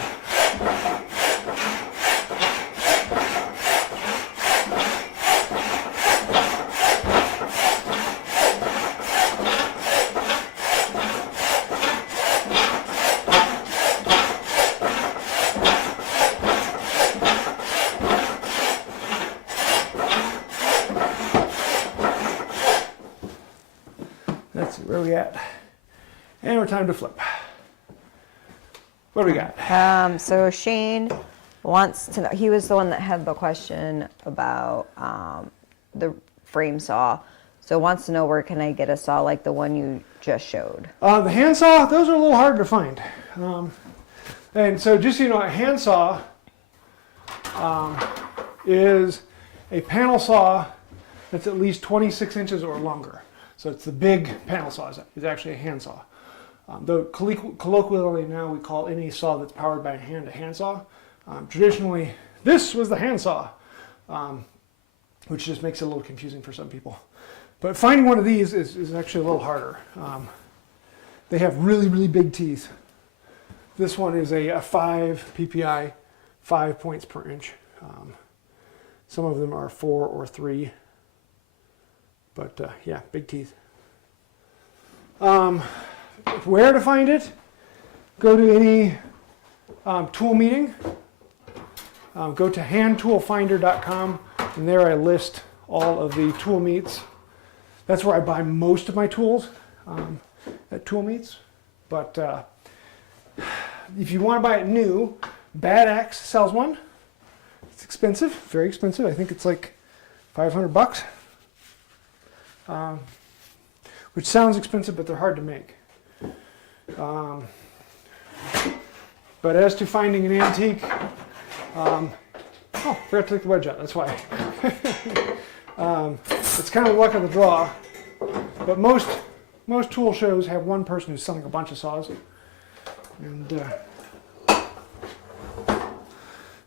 where are we at? And we're time to flip. What do we got? So Shane wants to know, he was the one that had the question about the frame saw. So wants to know, where can I get a saw like the one you just showed? The hand saw, those are a little harder to find. And so just so you know, a hand saw is a panel saw that's at least 26 inches or longer. So it's the big panel saw is actually a hand saw. Though colloquially now we call any saw that's powered by a hand saw. Traditionally, this was the hand saw, which just makes it a little confusing for some people. But finding one of these is actually a little harder. They have really, really big teeth. This one is a 5 PPI, 5 points per inch. Some of them are 4 or 3. But yeah, big teeth. Where to find it? Go to any tool meeting. Go to handtoolfinder.com, and there I list all of the tool meets. That's where I buy most of my tools, at tool meets. But if you want to buy it new, Bad Axe sells one. It's expensive, very expensive. I think it's like $500, which sounds expensive, but they're hard to make. But as to finding an antique, oh, forgot to take the wedge out, that's why. It's kind of luck of the draw, but most tool shows have one person who's selling a bunch of saws. And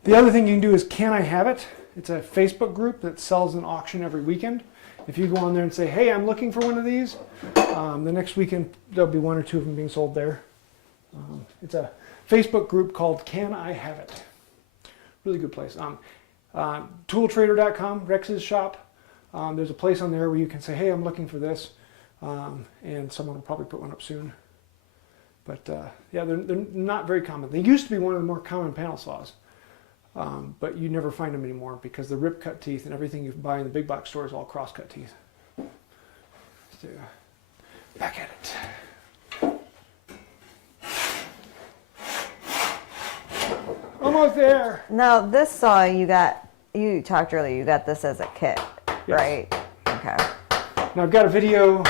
the other thing you can do is, can I have it? It's a Facebook group that sells an auction every weekend. If you go on there and say, hey, I'm looking for one of these, the next weekend there'll be 1 or 2 of them being sold there. It's a Facebook group called Can I Have It? Really good place. Tooltrader.com, Rex's shop. There's a place on there where you can say, hey, I'm looking for this, and someone will probably put one up soon. But yeah, they're not very common. They used to be one of the more common panel saws, but you never find them anymore because the rip cut teeth and everything you buy in the big box store is all cross cut teeth. So, back at it. Almost there. Now this saw you talked earlier, you got this as a kit, Yes. right? Okay. Now I've got a video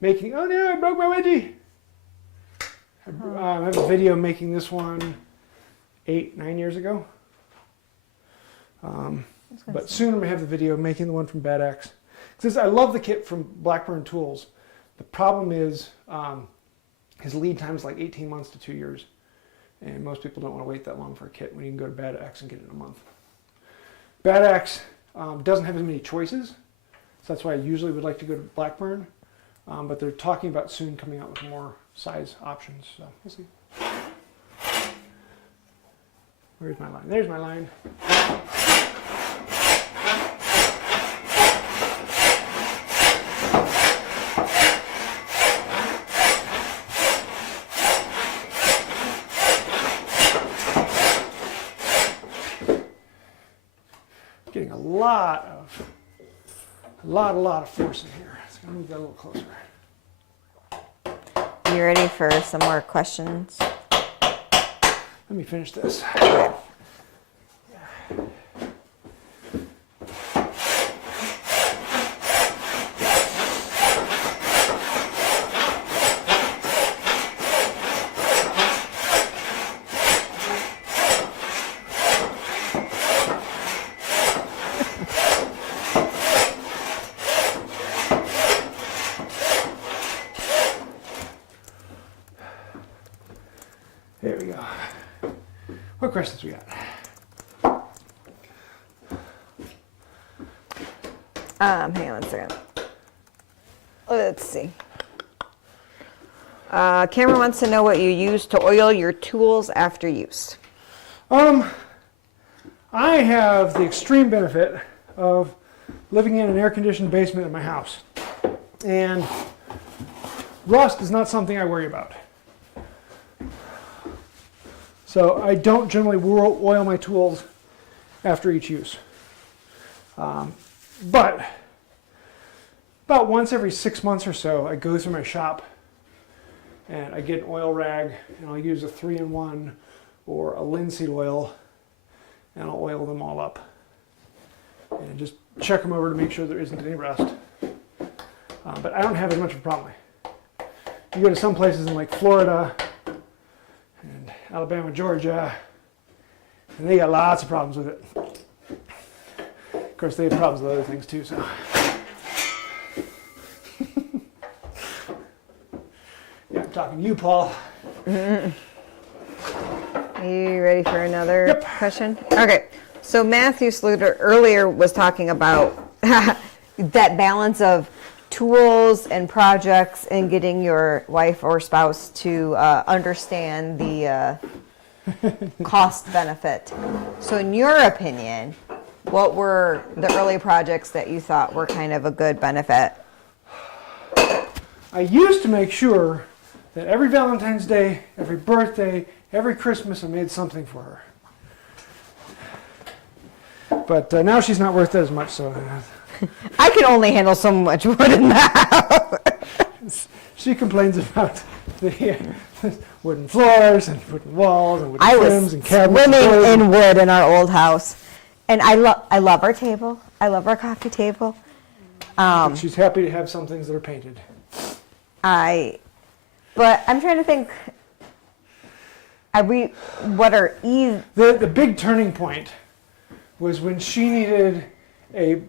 making, oh no, I broke my wedgie. I have a video making this one 8-9 years ago. But soon I'm going to have the video making the one from Bad Axe. Because I love the kit from Blackburn Tools. The problem is his lead time is like 18 months to 2 years. And most people don't want to wait that long for a kit when you can go to Bad Axe and get it in a month. Bad Axe doesn't have as many choices. So that's why I usually would like to go to Blackburn. But they're talking about soon coming out with more size options. So we'll see. Where's my line? There's my line. Getting a lot of force in here. So I'm gonna move that a little closer. You ready for some more questions? Let me finish this. There we go. What questions we got? Hang on one second. Let's see. Cameron wants to know what you use to oil your tools after use. I have the extreme benefit of living in an air-conditioned basement in my house. And rust is not something I worry about. So I don't generally oil my tools after each use. But about once every 6 months or so, I go through my shop and I get an oil rag and I'll use a 3-in-1 or a linseed oil and I'll oil them all up. And just check them over to make sure there isn't any rust. But I don't have as much of a problem. You go to some places in like Florida and Alabama, Georgia, and they got lots of problems with it. Of course, they have problems with other things too, so. Yeah, I'm talking to you, Paul. Are you ready for another Yep. question? Okay. So Matthew Sluter earlier was talking about that balance of tools and projects and getting your wife or spouse to understand the cost benefit. So in your opinion, what were the early projects that you thought were kind of a good benefit? I used to make sure that every Valentine's Day, every birthday, every Christmas, I made something for her. But now she's not worth it as much, so I can only handle so much wood in the house. she complains about the wooden floors and wooden walls and wooden I trims was and cabinets. and swimming doors. in wood in our old house, and I love our table. I love our coffee table. She's happy to have some things that are painted. But I'm trying to think. What are easy? The big turning point was when she needed a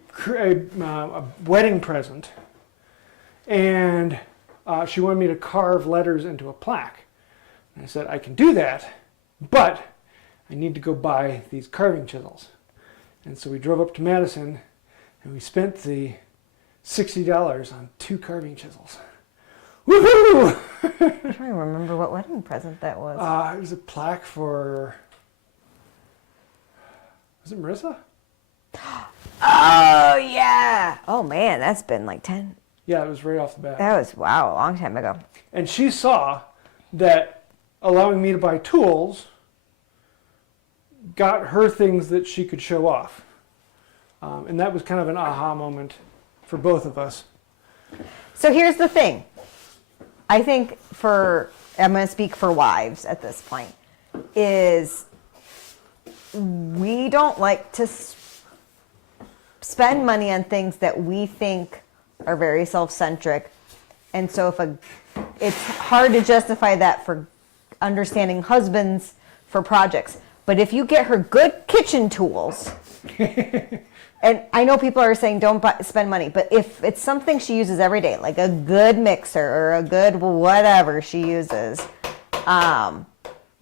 wedding present, and she wanted me to carve letters into a plaque. And I said, I can do that, but I need to go buy these carving chisels. And so we drove up to Madison, and we spent the $60 on 2 carving chisels. Woohoo! I'm trying to remember what wedding present that was. It was a plaque for, was it Marissa? Oh yeah. Oh man, that's been like 10. Yeah, it was right off the bat. That was wow, a long time ago. And she saw that allowing me to buy tools got her things that she could show off. And that was kind of an aha moment for both of us. So here's the thing. I think I'm going to speak for wives at this point, is we don't like to spend money on things that we think are very self-centric. And so it's hard to justify that for understanding husbands for projects. But if you get her good kitchen tools, and I know people are saying don't spend money, but if it's something she uses every day, like a good mixer or a good whatever she uses, and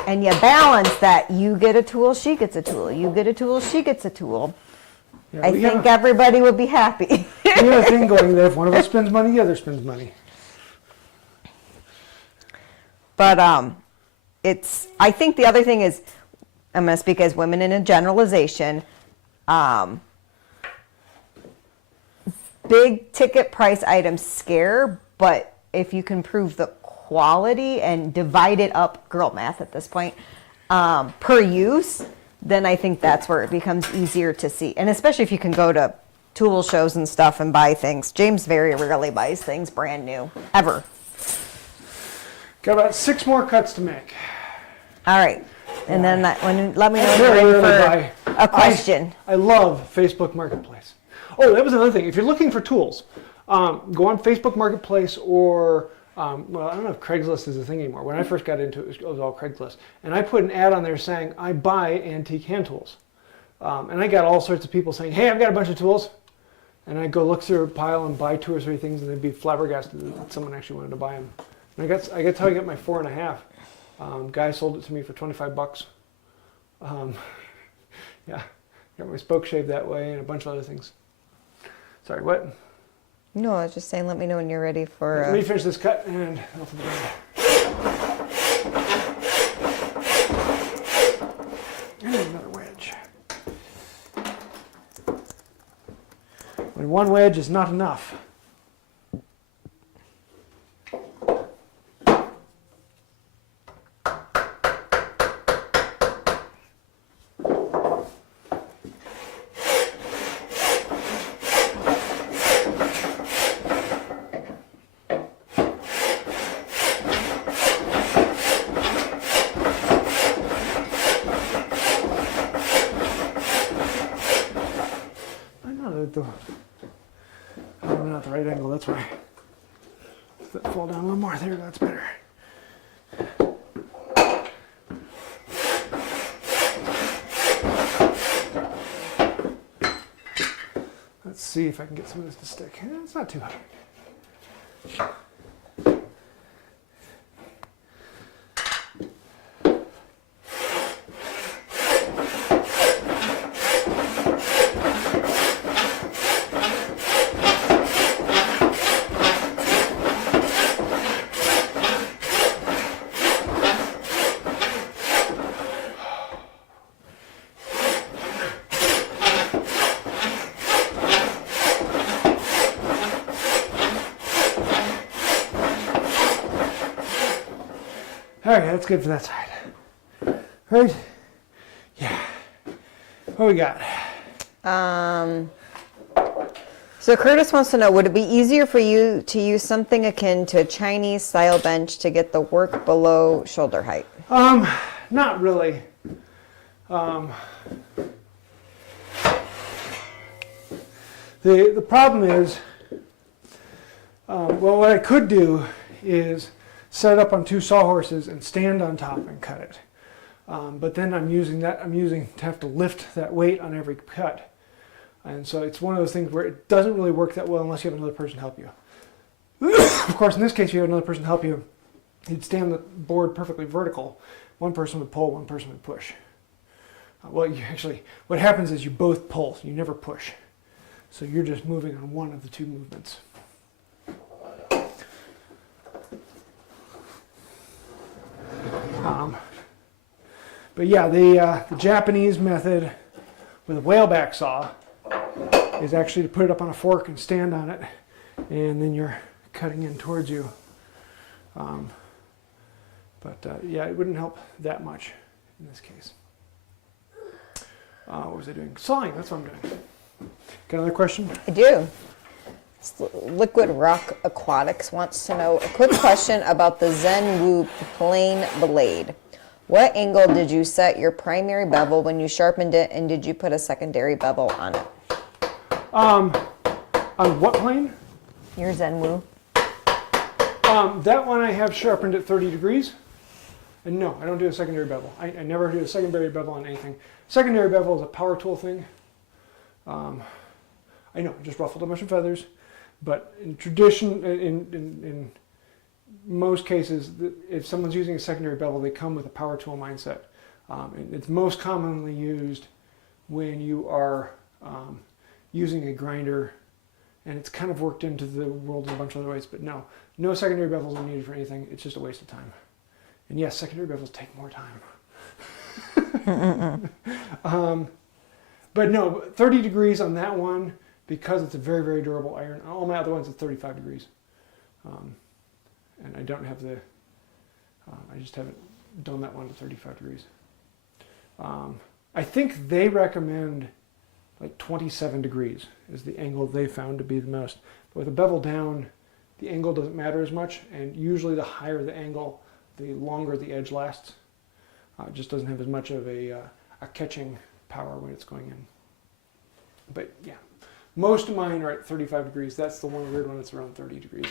you balance that, you get a tool, she gets a tool, you get a tool, she gets a tool, Yeah, I think everybody would be happy. we have a thing going there. If one of us spends money, the other spends money. But I think the other thing is, I'm going to speak as women in a generalization, big ticket price items scare, but if you can prove the quality and divide it up, girl math at this point, per use, then I think that's where it becomes easier to see. And especially if you can go to tool shows and stuff and buy things. James very rarely buys things brand new, ever. Got about 6 more cuts to make. All right. And then let me know when Very you're rarely ready for a question. I love Facebook Marketplace. Oh, that was another thing. If you're looking for tools, go on Facebook Marketplace or, well, I don't know if Craigslist is a thing anymore. When I first got into it, it was all Craigslist. And I put an ad on there saying, I buy antique hand tools. And I got all sorts of people saying, hey, I've got a bunch of tools. And I'd go look through a pile and buy 2 or 3 things, and they'd be flabbergasted that someone actually wanted to buy them. And I got how I got my 4.5. Guy sold it to me for $25. Yeah, got my spoke shaved that way and a bunch of other things. Sorry, what? No, I was just saying, let me know when you're ready for. Let me finish this cut and off the ground. And another wedge. When one wedge is not enough. at the, I'm not the right angle, that's why. Let that fall down a little more, there, that's better. Let's see if I can get some of this to stick. It's not too hot. All right, that's good for that side. Right? Yeah. What we got? So Curtis wants to know, would it be easier for you to use something akin to a Chinese style bench to get the work below shoulder height? Not really. The problem is, well, what I could do is set it up on two sawhorses and stand on top and cut it. But then I'm using to have to lift that weight on every cut. And so it's one of those things where it doesn't really work that well unless you have another person help you. Of course, in this case, if you have another person help you, you'd stand the board perfectly vertical. One person would pull, one person would push. Well, what happens is you both pull, you never push. So you're just moving on one of the two movements. But yeah, the Japanese method with a whaleback saw is actually to put it up on a fork and stand on it, and then you're cutting in towards you. Yeah, it wouldn't help that much in this case. What was I doing? Sawing, that's what I'm doing. Got another question? I do. Liquid Rock Aquatics wants to know a quick question about the Zenwu plain blade. What angle did you set your primary bevel when you sharpened it, and did you put a secondary bevel on it? On what plane? Your Zenwu. That one I have sharpened at 30 degrees. And no, I don't do a secondary bevel. I never do a secondary bevel on anything. Secondary bevel is a power tool thing. I know, I just ruffled a bunch of feathers. But in tradition, in most cases, if someone's using a secondary bevel, they come with a power tool mindset. And it's most commonly used when you are using a grinder, and it's kind of worked into the world in a bunch of other ways. But no secondary bevels are needed for anything. It's just a waste of time. And yes, secondary bevels take more time. But no, 30 degrees on that one, because it's a very, very durable iron. All my other ones are 35 degrees. And I don't have I just haven't done that one to 35 degrees. I think they recommend like 27 degrees is the angle they found to be the most. But with a bevel down, the angle doesn't matter as much, and usually the higher the angle, the longer the edge lasts. It just doesn't have as much of a catching power when it's going in. But yeah, most of mine are at 35 degrees. That's the one weird one that's around 30 degrees.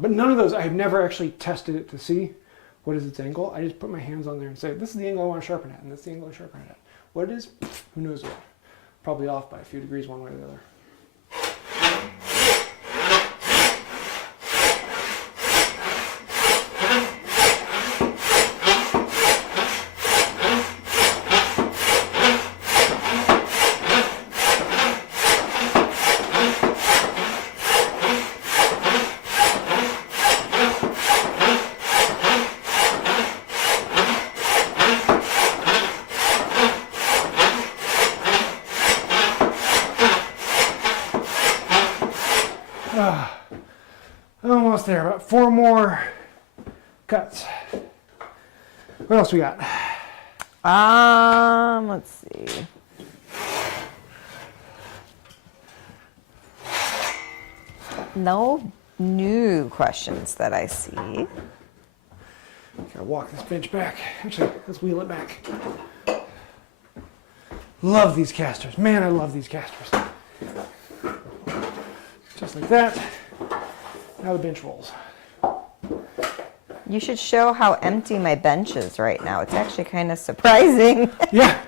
But none of those, I have never actually tested it to see what is its angle. I just put my hands on there and say, this is the angle I want to sharpen at, and this is the angle I sharpen it at. What it is, who knows what. Probably off by a few degrees one way or the other. Almost there, about 4 more cuts. What else we got? Let's see. No new questions that I see. Gotta walk this bench back. Actually, let's wheel it back. Love these casters. Man, I love these casters. Just like that. Now the bench rolls. You should show how empty my bench is right now. It's actually kind of surprising. Yeah.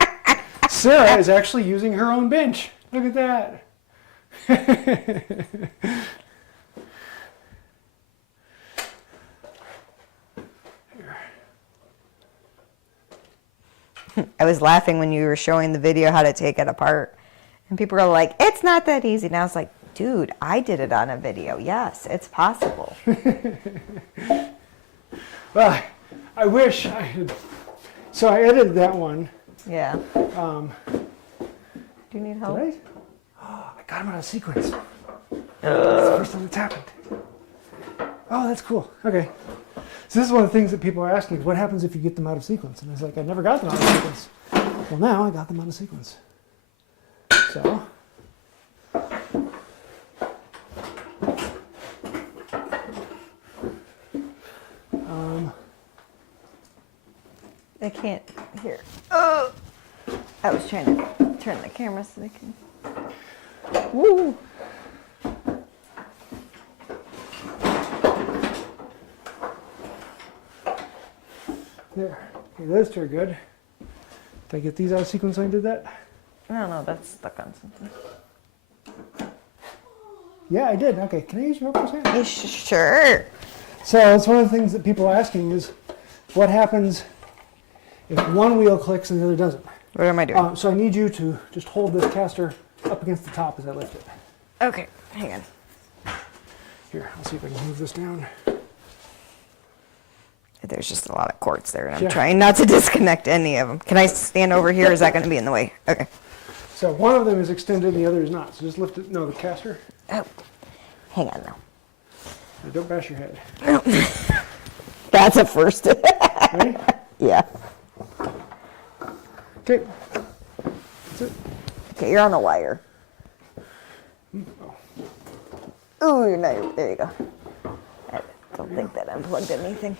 Sarah is actually using her own bench. Look at that. I was laughing when you were showing the video how to take it apart. And people were like, it's not that easy. And I was like, dude, I did it on a video. Yes, it's possible. Well, I wish I had. So I edited that one. Yeah. Do you need help? Did I? Oh, I got him out of sequence. That's the first time it's happened. Oh, that's cool. Okay. So this is one of the things that people are asking, what happens if you get them out of sequence? And I was like, I never got them out of sequence. Well, now I got them out of sequence. So. I can't hear. Oh! I was trying to turn the camera so they can. Woo! There. Okay, those two are good. Did I get these out of sequence when I did that? No, that's stuck on something. Yeah, I did. Okay, can I use your help for a second? Sure. So that's one of the things that people are asking is, what happens if one wheel clicks and the other doesn't? What am I doing? So I need you to just hold this caster up against the top as I lift it. Okay, hang on. Here, I'll see if I can move this down. There's just a lot of cords there, and I'm Yeah. trying not to disconnect any of them. Can I stand over here? Or is that going to be in the way? Okay. So one of them is extended and the other is not. So just lift it. No, the caster. Oh, hang on now. Now, don't bash your head. That's a first. Ready? Yeah. Okay. That's it. Okay, you're on the wire. Oh, you're not. There you go. I don't think that unplugged anything.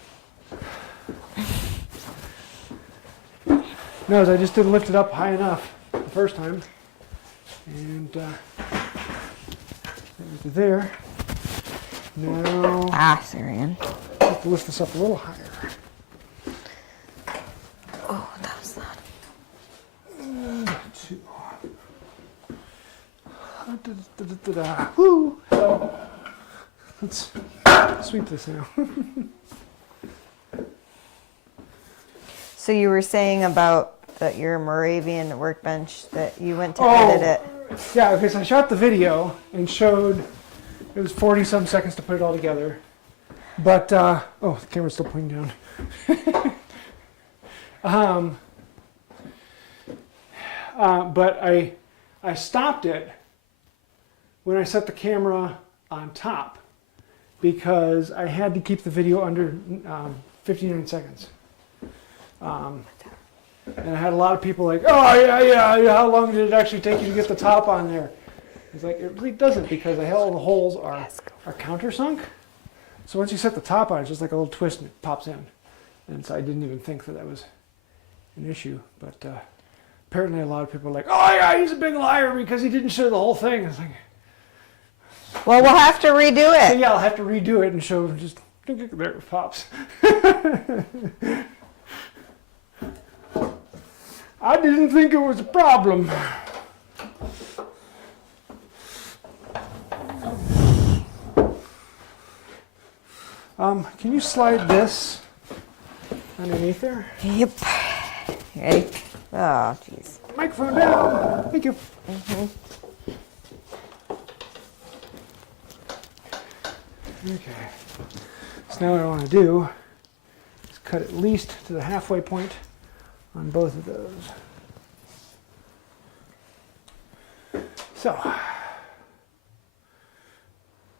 No, I just didn't lift it up high enough the first time. And there. Now, Ah, Syrian. I have to lift this up a little higher. Oh, that was not. Two. Woo! So, let's sweep this now. So you were saying about that your Moravian workbench that you went to edit it. Yeah, because I shot the video and showed it was 40 some seconds to put it all together. But, oh, the camera's still pointing down. But I stopped it when I set the camera on top because I had to keep the video under 59 seconds. And I had a lot of people like, oh, yeah, how long did it actually take you to get the top on there? It's like, it really doesn't because all the holes are countersunk. So once you set the top on, it's just like a little twist and it pops in. And so I didn't even think that was an issue. But apparently a lot of people are like, oh, yeah, he's a big liar because he didn't show the whole thing. It's like, Well, we'll have to redo so it. yeah, I'll have to redo it and show just, there it pops. I didn't think it was a problem. Can you slide this underneath there? Yep. You ready? Oh, jeez. Microphone down. Thank you. Okay. So now what I want to do is cut at least to the halfway point on both of those. So,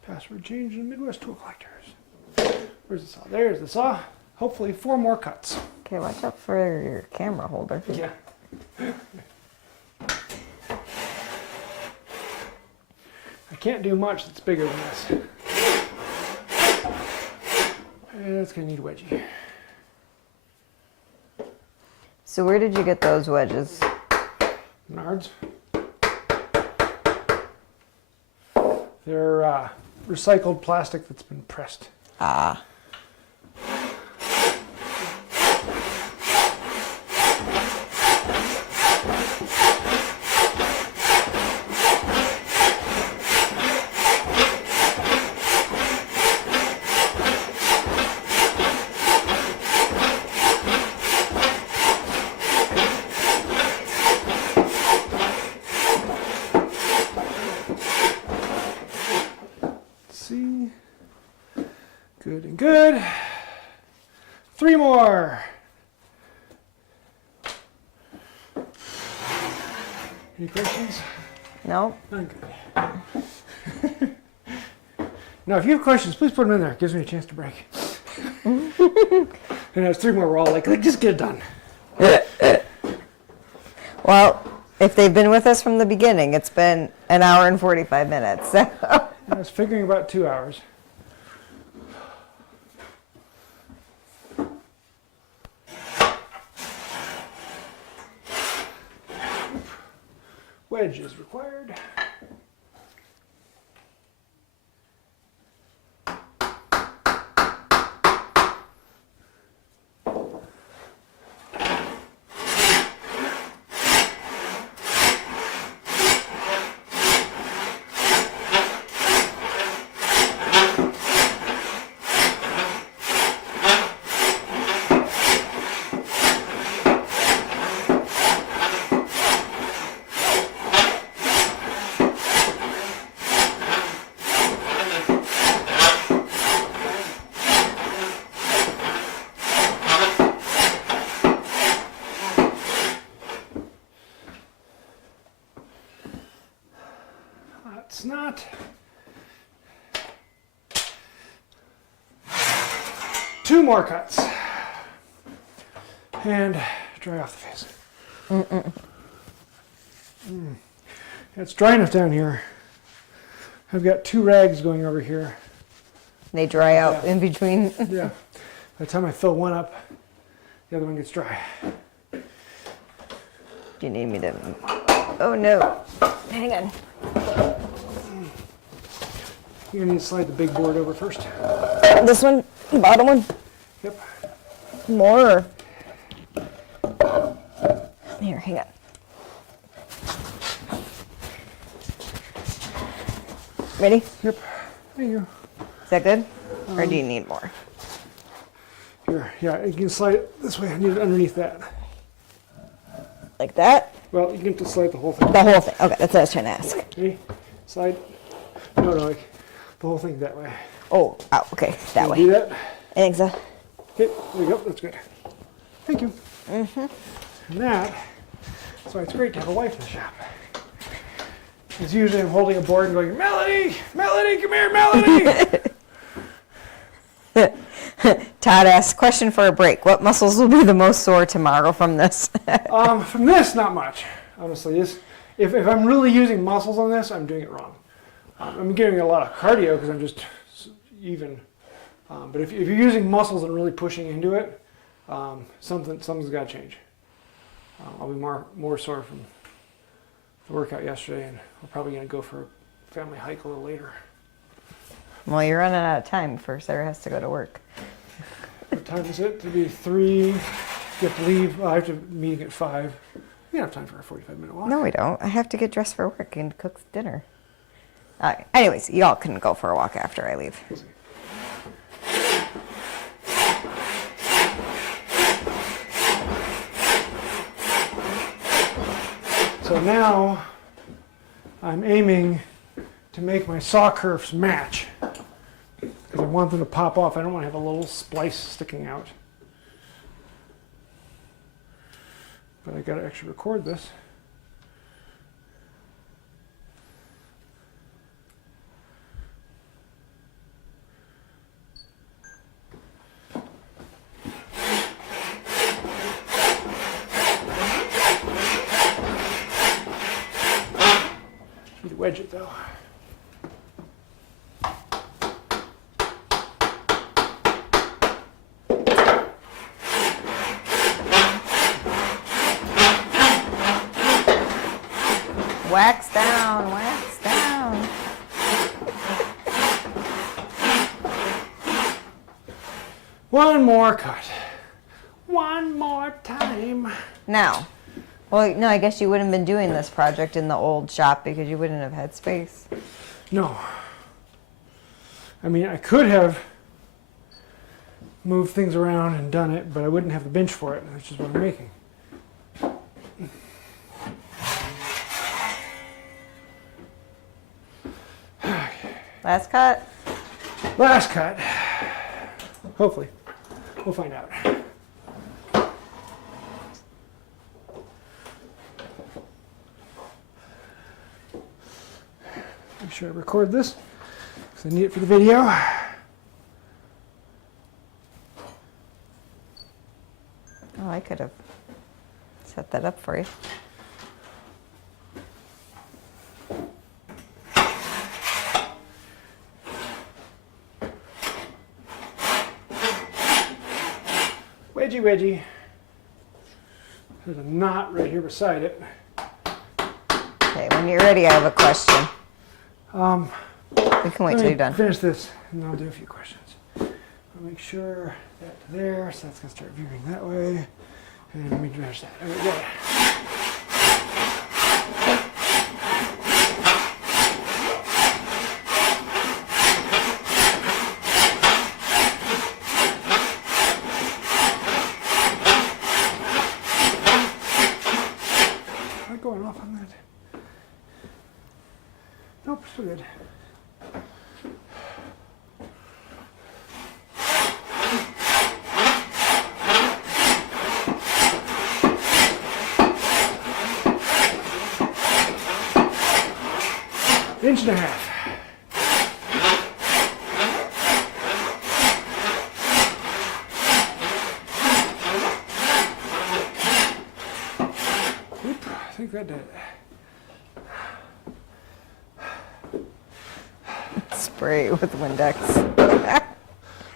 password change in Midwest Tool Collectors. Where's the saw? There's the saw. Hopefully 4 more cuts. Okay, watch out for your camera holder. Yeah. I can't do much that's bigger than this. It's going to need a wedgie. So where did you get those wedges? Menards. They're recycled plastic that's been pressed. Ah. See, good and good. 3 more. Any questions? Nope. Okay. Now, if you have questions, please put them in there. It gives me a chance to break. And there's 3 more. We're all like, just get it done. Well, if they've been with us from the beginning, it's been an hour and 45 minutes. So. I was figuring about 2 hours. Wedge is required. It's not. 2 more cuts. And dry off the face. It's dry enough down here. I've got 2 rags going over here. They dry out Yeah. in between. Yeah. By the time I fill one up, the other one gets dry. Do you need me to? Oh no. Hang on. You're gonna need to slide the big board over first. This one, bottom one, Yep. more. Here, hang on. Ready? Yep. There you go. Is that good? Or do you need more? Here, yeah, you can slide it this way. I need it underneath that. Like that? Well, you can just slide the whole thing. The whole thing. Okay, that's what I was trying to ask. Ready? Slide. No, like the whole thing that way. Oh, okay, that You way. do that. I think so. Okay, there you go. That's good. Thank you. And that's why it's great to have a wife in the shop. Because usually I'm holding a board and going, Melody, Melody, come here, Melody. Todd asks, question for a break. What muscles will be the most sore tomorrow from this? From this, not much, honestly. If I'm really using muscles on this, I'm doing it wrong. I'm getting a lot of cardio because I'm just even. But if you're using muscles and really pushing into it, something's got to change. I'll be more sore from the workout yesterday, and we're probably going to go for a family hike a little later. Well, you're running out of time before Sarah has to go to work. What time is it? To be 3. You have to leave. I have to meeting at 5. We don't have time for a 45-minute walk. No, we don't. I have to get dressed for work and cook dinner. Anyways, y'all can go for a walk after I leave. So now I'm aiming to make my saw kerfs match because I want them to pop off. I don't want to have a little splice sticking out. But I got to actually record this. Need to wedge it though. Wax down, wax down. One more cut. One more time. Now, well, no, I guess you wouldn't have been doing this project in the old shop because you wouldn't have had space. No. I mean, I could have moved things around and done it, but I wouldn't have the bench for it, which is what I'm making. Last cut? Last cut. Hopefully. We'll find out. Make sure I record this because I need it for the video. Oh, I could have set that up for you. Wedgie, wedgie. There's a knot right here beside it. Okay, when you're ready, I have a question. We can wait till you're done. Finish this, and I'll do a few questions. I'll make sure that to there, so that's going to start viewing that way. And let me finish that. There we go. Am I going off on that? Nope, still good. Inch and a half. Oop, I think that did it. Spray it with Windex.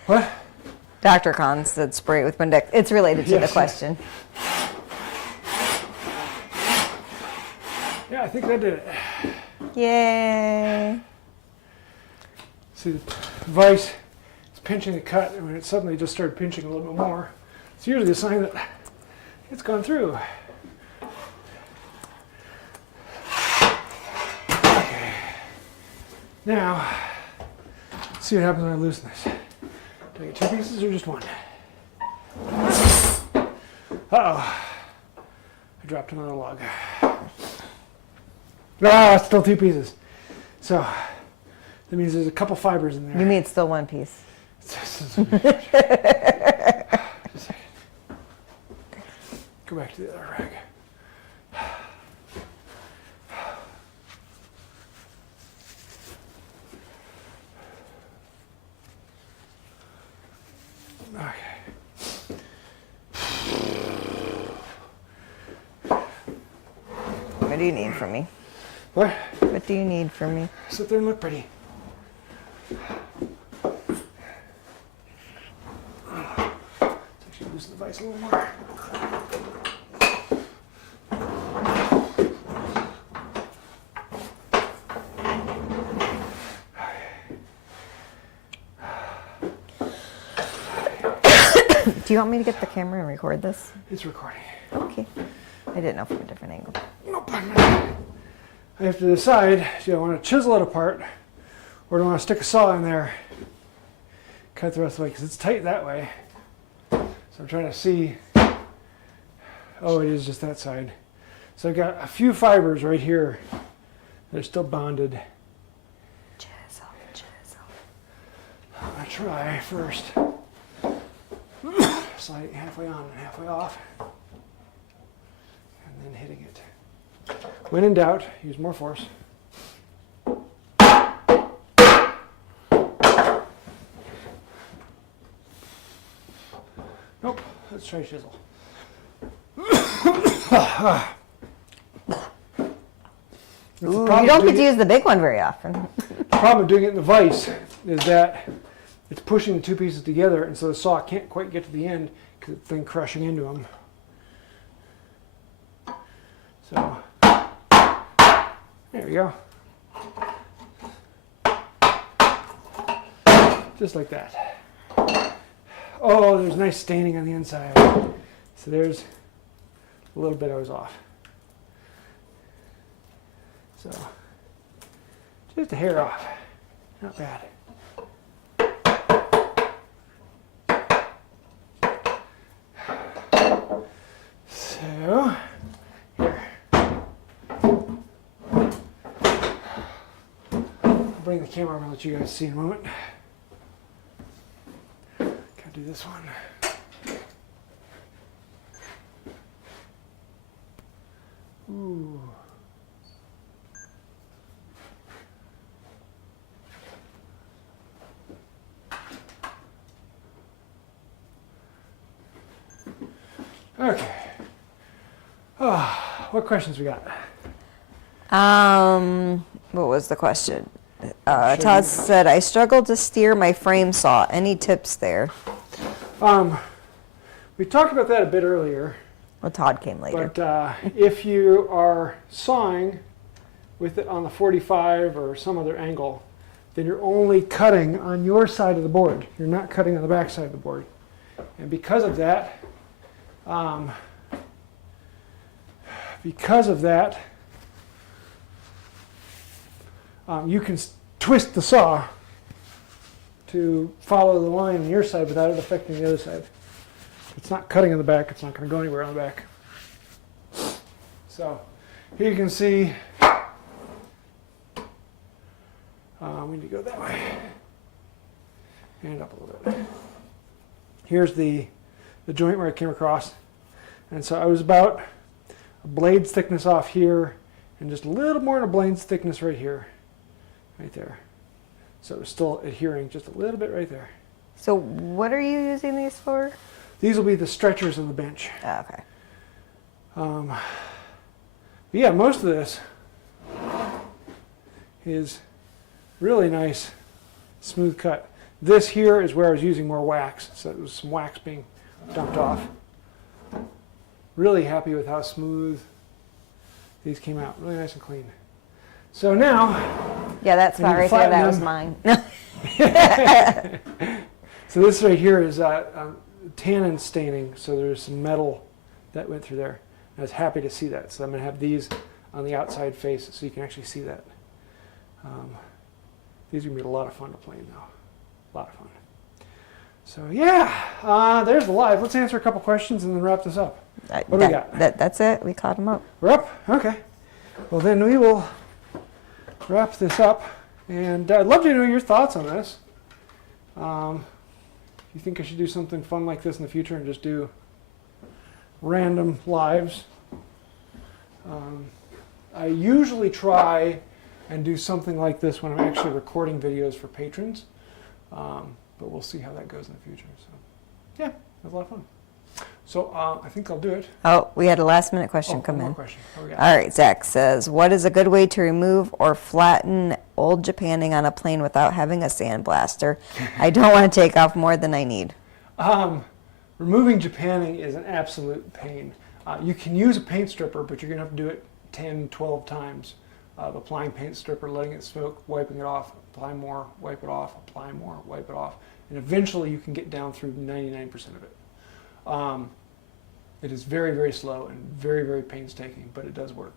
What? Dr. Khan said spray it with Windex. It's related to the Yes. question. Yeah, I think that did it. Yay. See, the vise is pinching the cut, and when it suddenly just started pinching a little bit more, it's usually a sign that it's gone through. Okay. Now, let's see what happens when I loosen this. Do I get 2 pieces or just 1? Uh-oh. I dropped another log. Ah, it's still 2 pieces. So, that means there's a couple fibers in there. You mean it's still one piece? Go back to the other rag. Okay. What do you need from me? What? What do you need from me? Sit there and look pretty. Let's actually loosen the vise a little more. Do you want me to get the camera and record this? It's recording. Okay. I didn't know from a different angle. Nope. I have to decide, do I want to chisel it apart or do I want to stick a saw in there, cut the rest of the way, because it's tight that way. So I'm trying to see, oh, it is just that side. So I've got a few fibers right here that are still bonded. Chisel, chisel. I'm going to try first. Slide it halfway on and halfway off. And then hitting it. When in doubt, use more force. Nope, let's try chisel. Ooh, you don't get to use the big one very often. The problem with doing it in the vise is that it's pushing the 2 pieces together, and so the saw can't quite get to the end because it's then crushing into them. So, there we go. Just like that. Oh, there's nice staining on the inside. So there's a little bit I was off. So just a hair off. Not bad. So, here. I'll bring the camera over and let you guys see in a moment. Gotta do this one. Ooh. Okay. Oh, what questions we got? What was the question? Todd said, I struggle to steer my frame saw. Any tips there? We talked about that a bit earlier. Well, Todd came later. But if you are sawing with it on the 45 or some other angle, then you're only cutting on your side of the board. You're not cutting on the back side of the board. And because of that, you can twist the saw to follow the line on your side without it affecting the other side. If it's not cutting on the back, it's not going to go anywhere on the back. So here you can see, we need to go that way. And up a little bit. Here's the joint where I came across. And so I was about a blade's thickness off here and just a little more than a blade's thickness right here. Right there. So it was still adhering just a little bit right there. So what are you using these for? These will be the stretchers of the bench. Oh, okay. But yeah, most of this is really nice, smooth cut. This here is where I was using more wax, so it was some wax being dumped off. Really happy with how smooth these came out. Really nice and clean. So now, Yeah, that spot right there, that was them. mine. So this right here is tannin staining, so there's some metal that went through there. I was happy to see that, so I'm going to have these on the outside face so you can actually see that. These are going to be a lot of fun to play in though. A lot of fun. So yeah, there's the live. Let's answer a couple questions and then wrap this up. What do we got? That's it. We caught him up. We're up? Okay. Well, then we will wrap this up. And I'd love to know your thoughts on this. You think I should do something fun like this in the future and just do random lives? I usually try and do something like this when I'm actually recording videos for patrons. But we'll see how that goes in the future. So, yeah, it was a lot of fun. So I think I'll do it. Oh, we had a last minute question come one in. more question. What we got? All right, Zach says, what is a good way to remove or flatten old Japanning on a plane without having a sandblaster? I don't want to take off more than I need. Removing Japanning is an absolute pain. You can use a paint stripper, but you're going to have to do it 10, 12 times. Applying paint stripper, letting it smoke, wiping it off, apply more, wipe it off, apply more, wipe it off. And eventually you can get down through 99% of it. It is very, very slow and very, very painstaking, but it does work.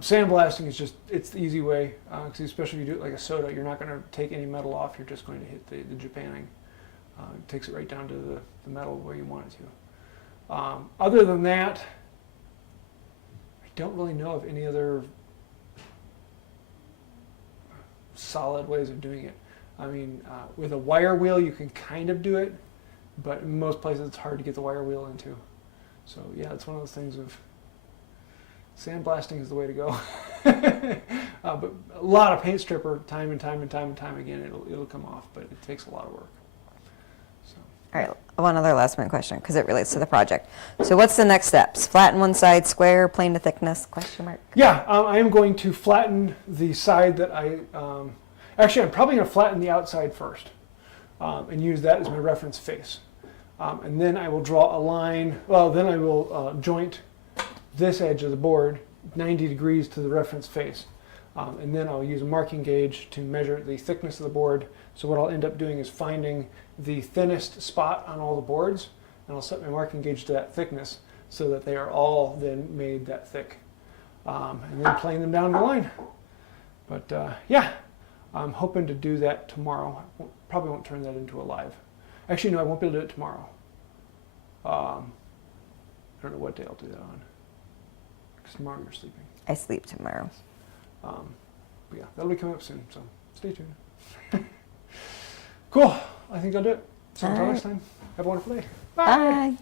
Sandblasting is just, it's the easy way, because especially if you do it like a soda, you're not going to take any metal off, you're just going to hit the Japanning. It takes it right down to the metal where you want it to. Other than that, I don't really know of any other solid ways of doing it. I mean, with a wire wheel you can kind of do it, but in most places it's hard to get the wire wheel into. So yeah, it's one of those things of sandblasting is the way to go. But a lot of paint stripper, time and time again, it'll come off, but it takes a lot of work. So. All right, one other last minute question because it relates to the project. So what's the next steps? Flatten one side, square, plane to thickness, question mark? Yeah, I am going to flatten the side that actually I'm probably going to flatten the outside first and use that as my reference face. And then I will draw a line, well then I will joint this edge of the board 90 degrees to the reference face. And then I'll use a marking gauge to measure the thickness of the board. So what I'll end up doing is finding the thinnest spot on all the boards, and I'll set my marking gauge to that thickness so that they are all then made that thick. And then plane them down the line. But yeah, I'm hoping to do that tomorrow. Probably won't turn that into a live. Actually, no, I won't be able to do it tomorrow. I don't know what day I'll do that on. Because tomorrow you're sleeping. I sleep tomorrow. But yeah, that'll be coming up soon, so stay tuned. Cool. I think I'll do it. So until next time, have a wonderful day. Bye. Bye.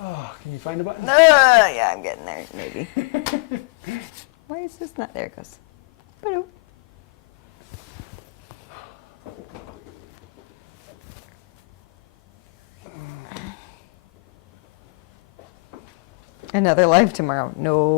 Oh, can you find the button? Yeah, I'm getting there, maybe. Why is this not? There it goes. Ba-doop. Another live tomorrow. No.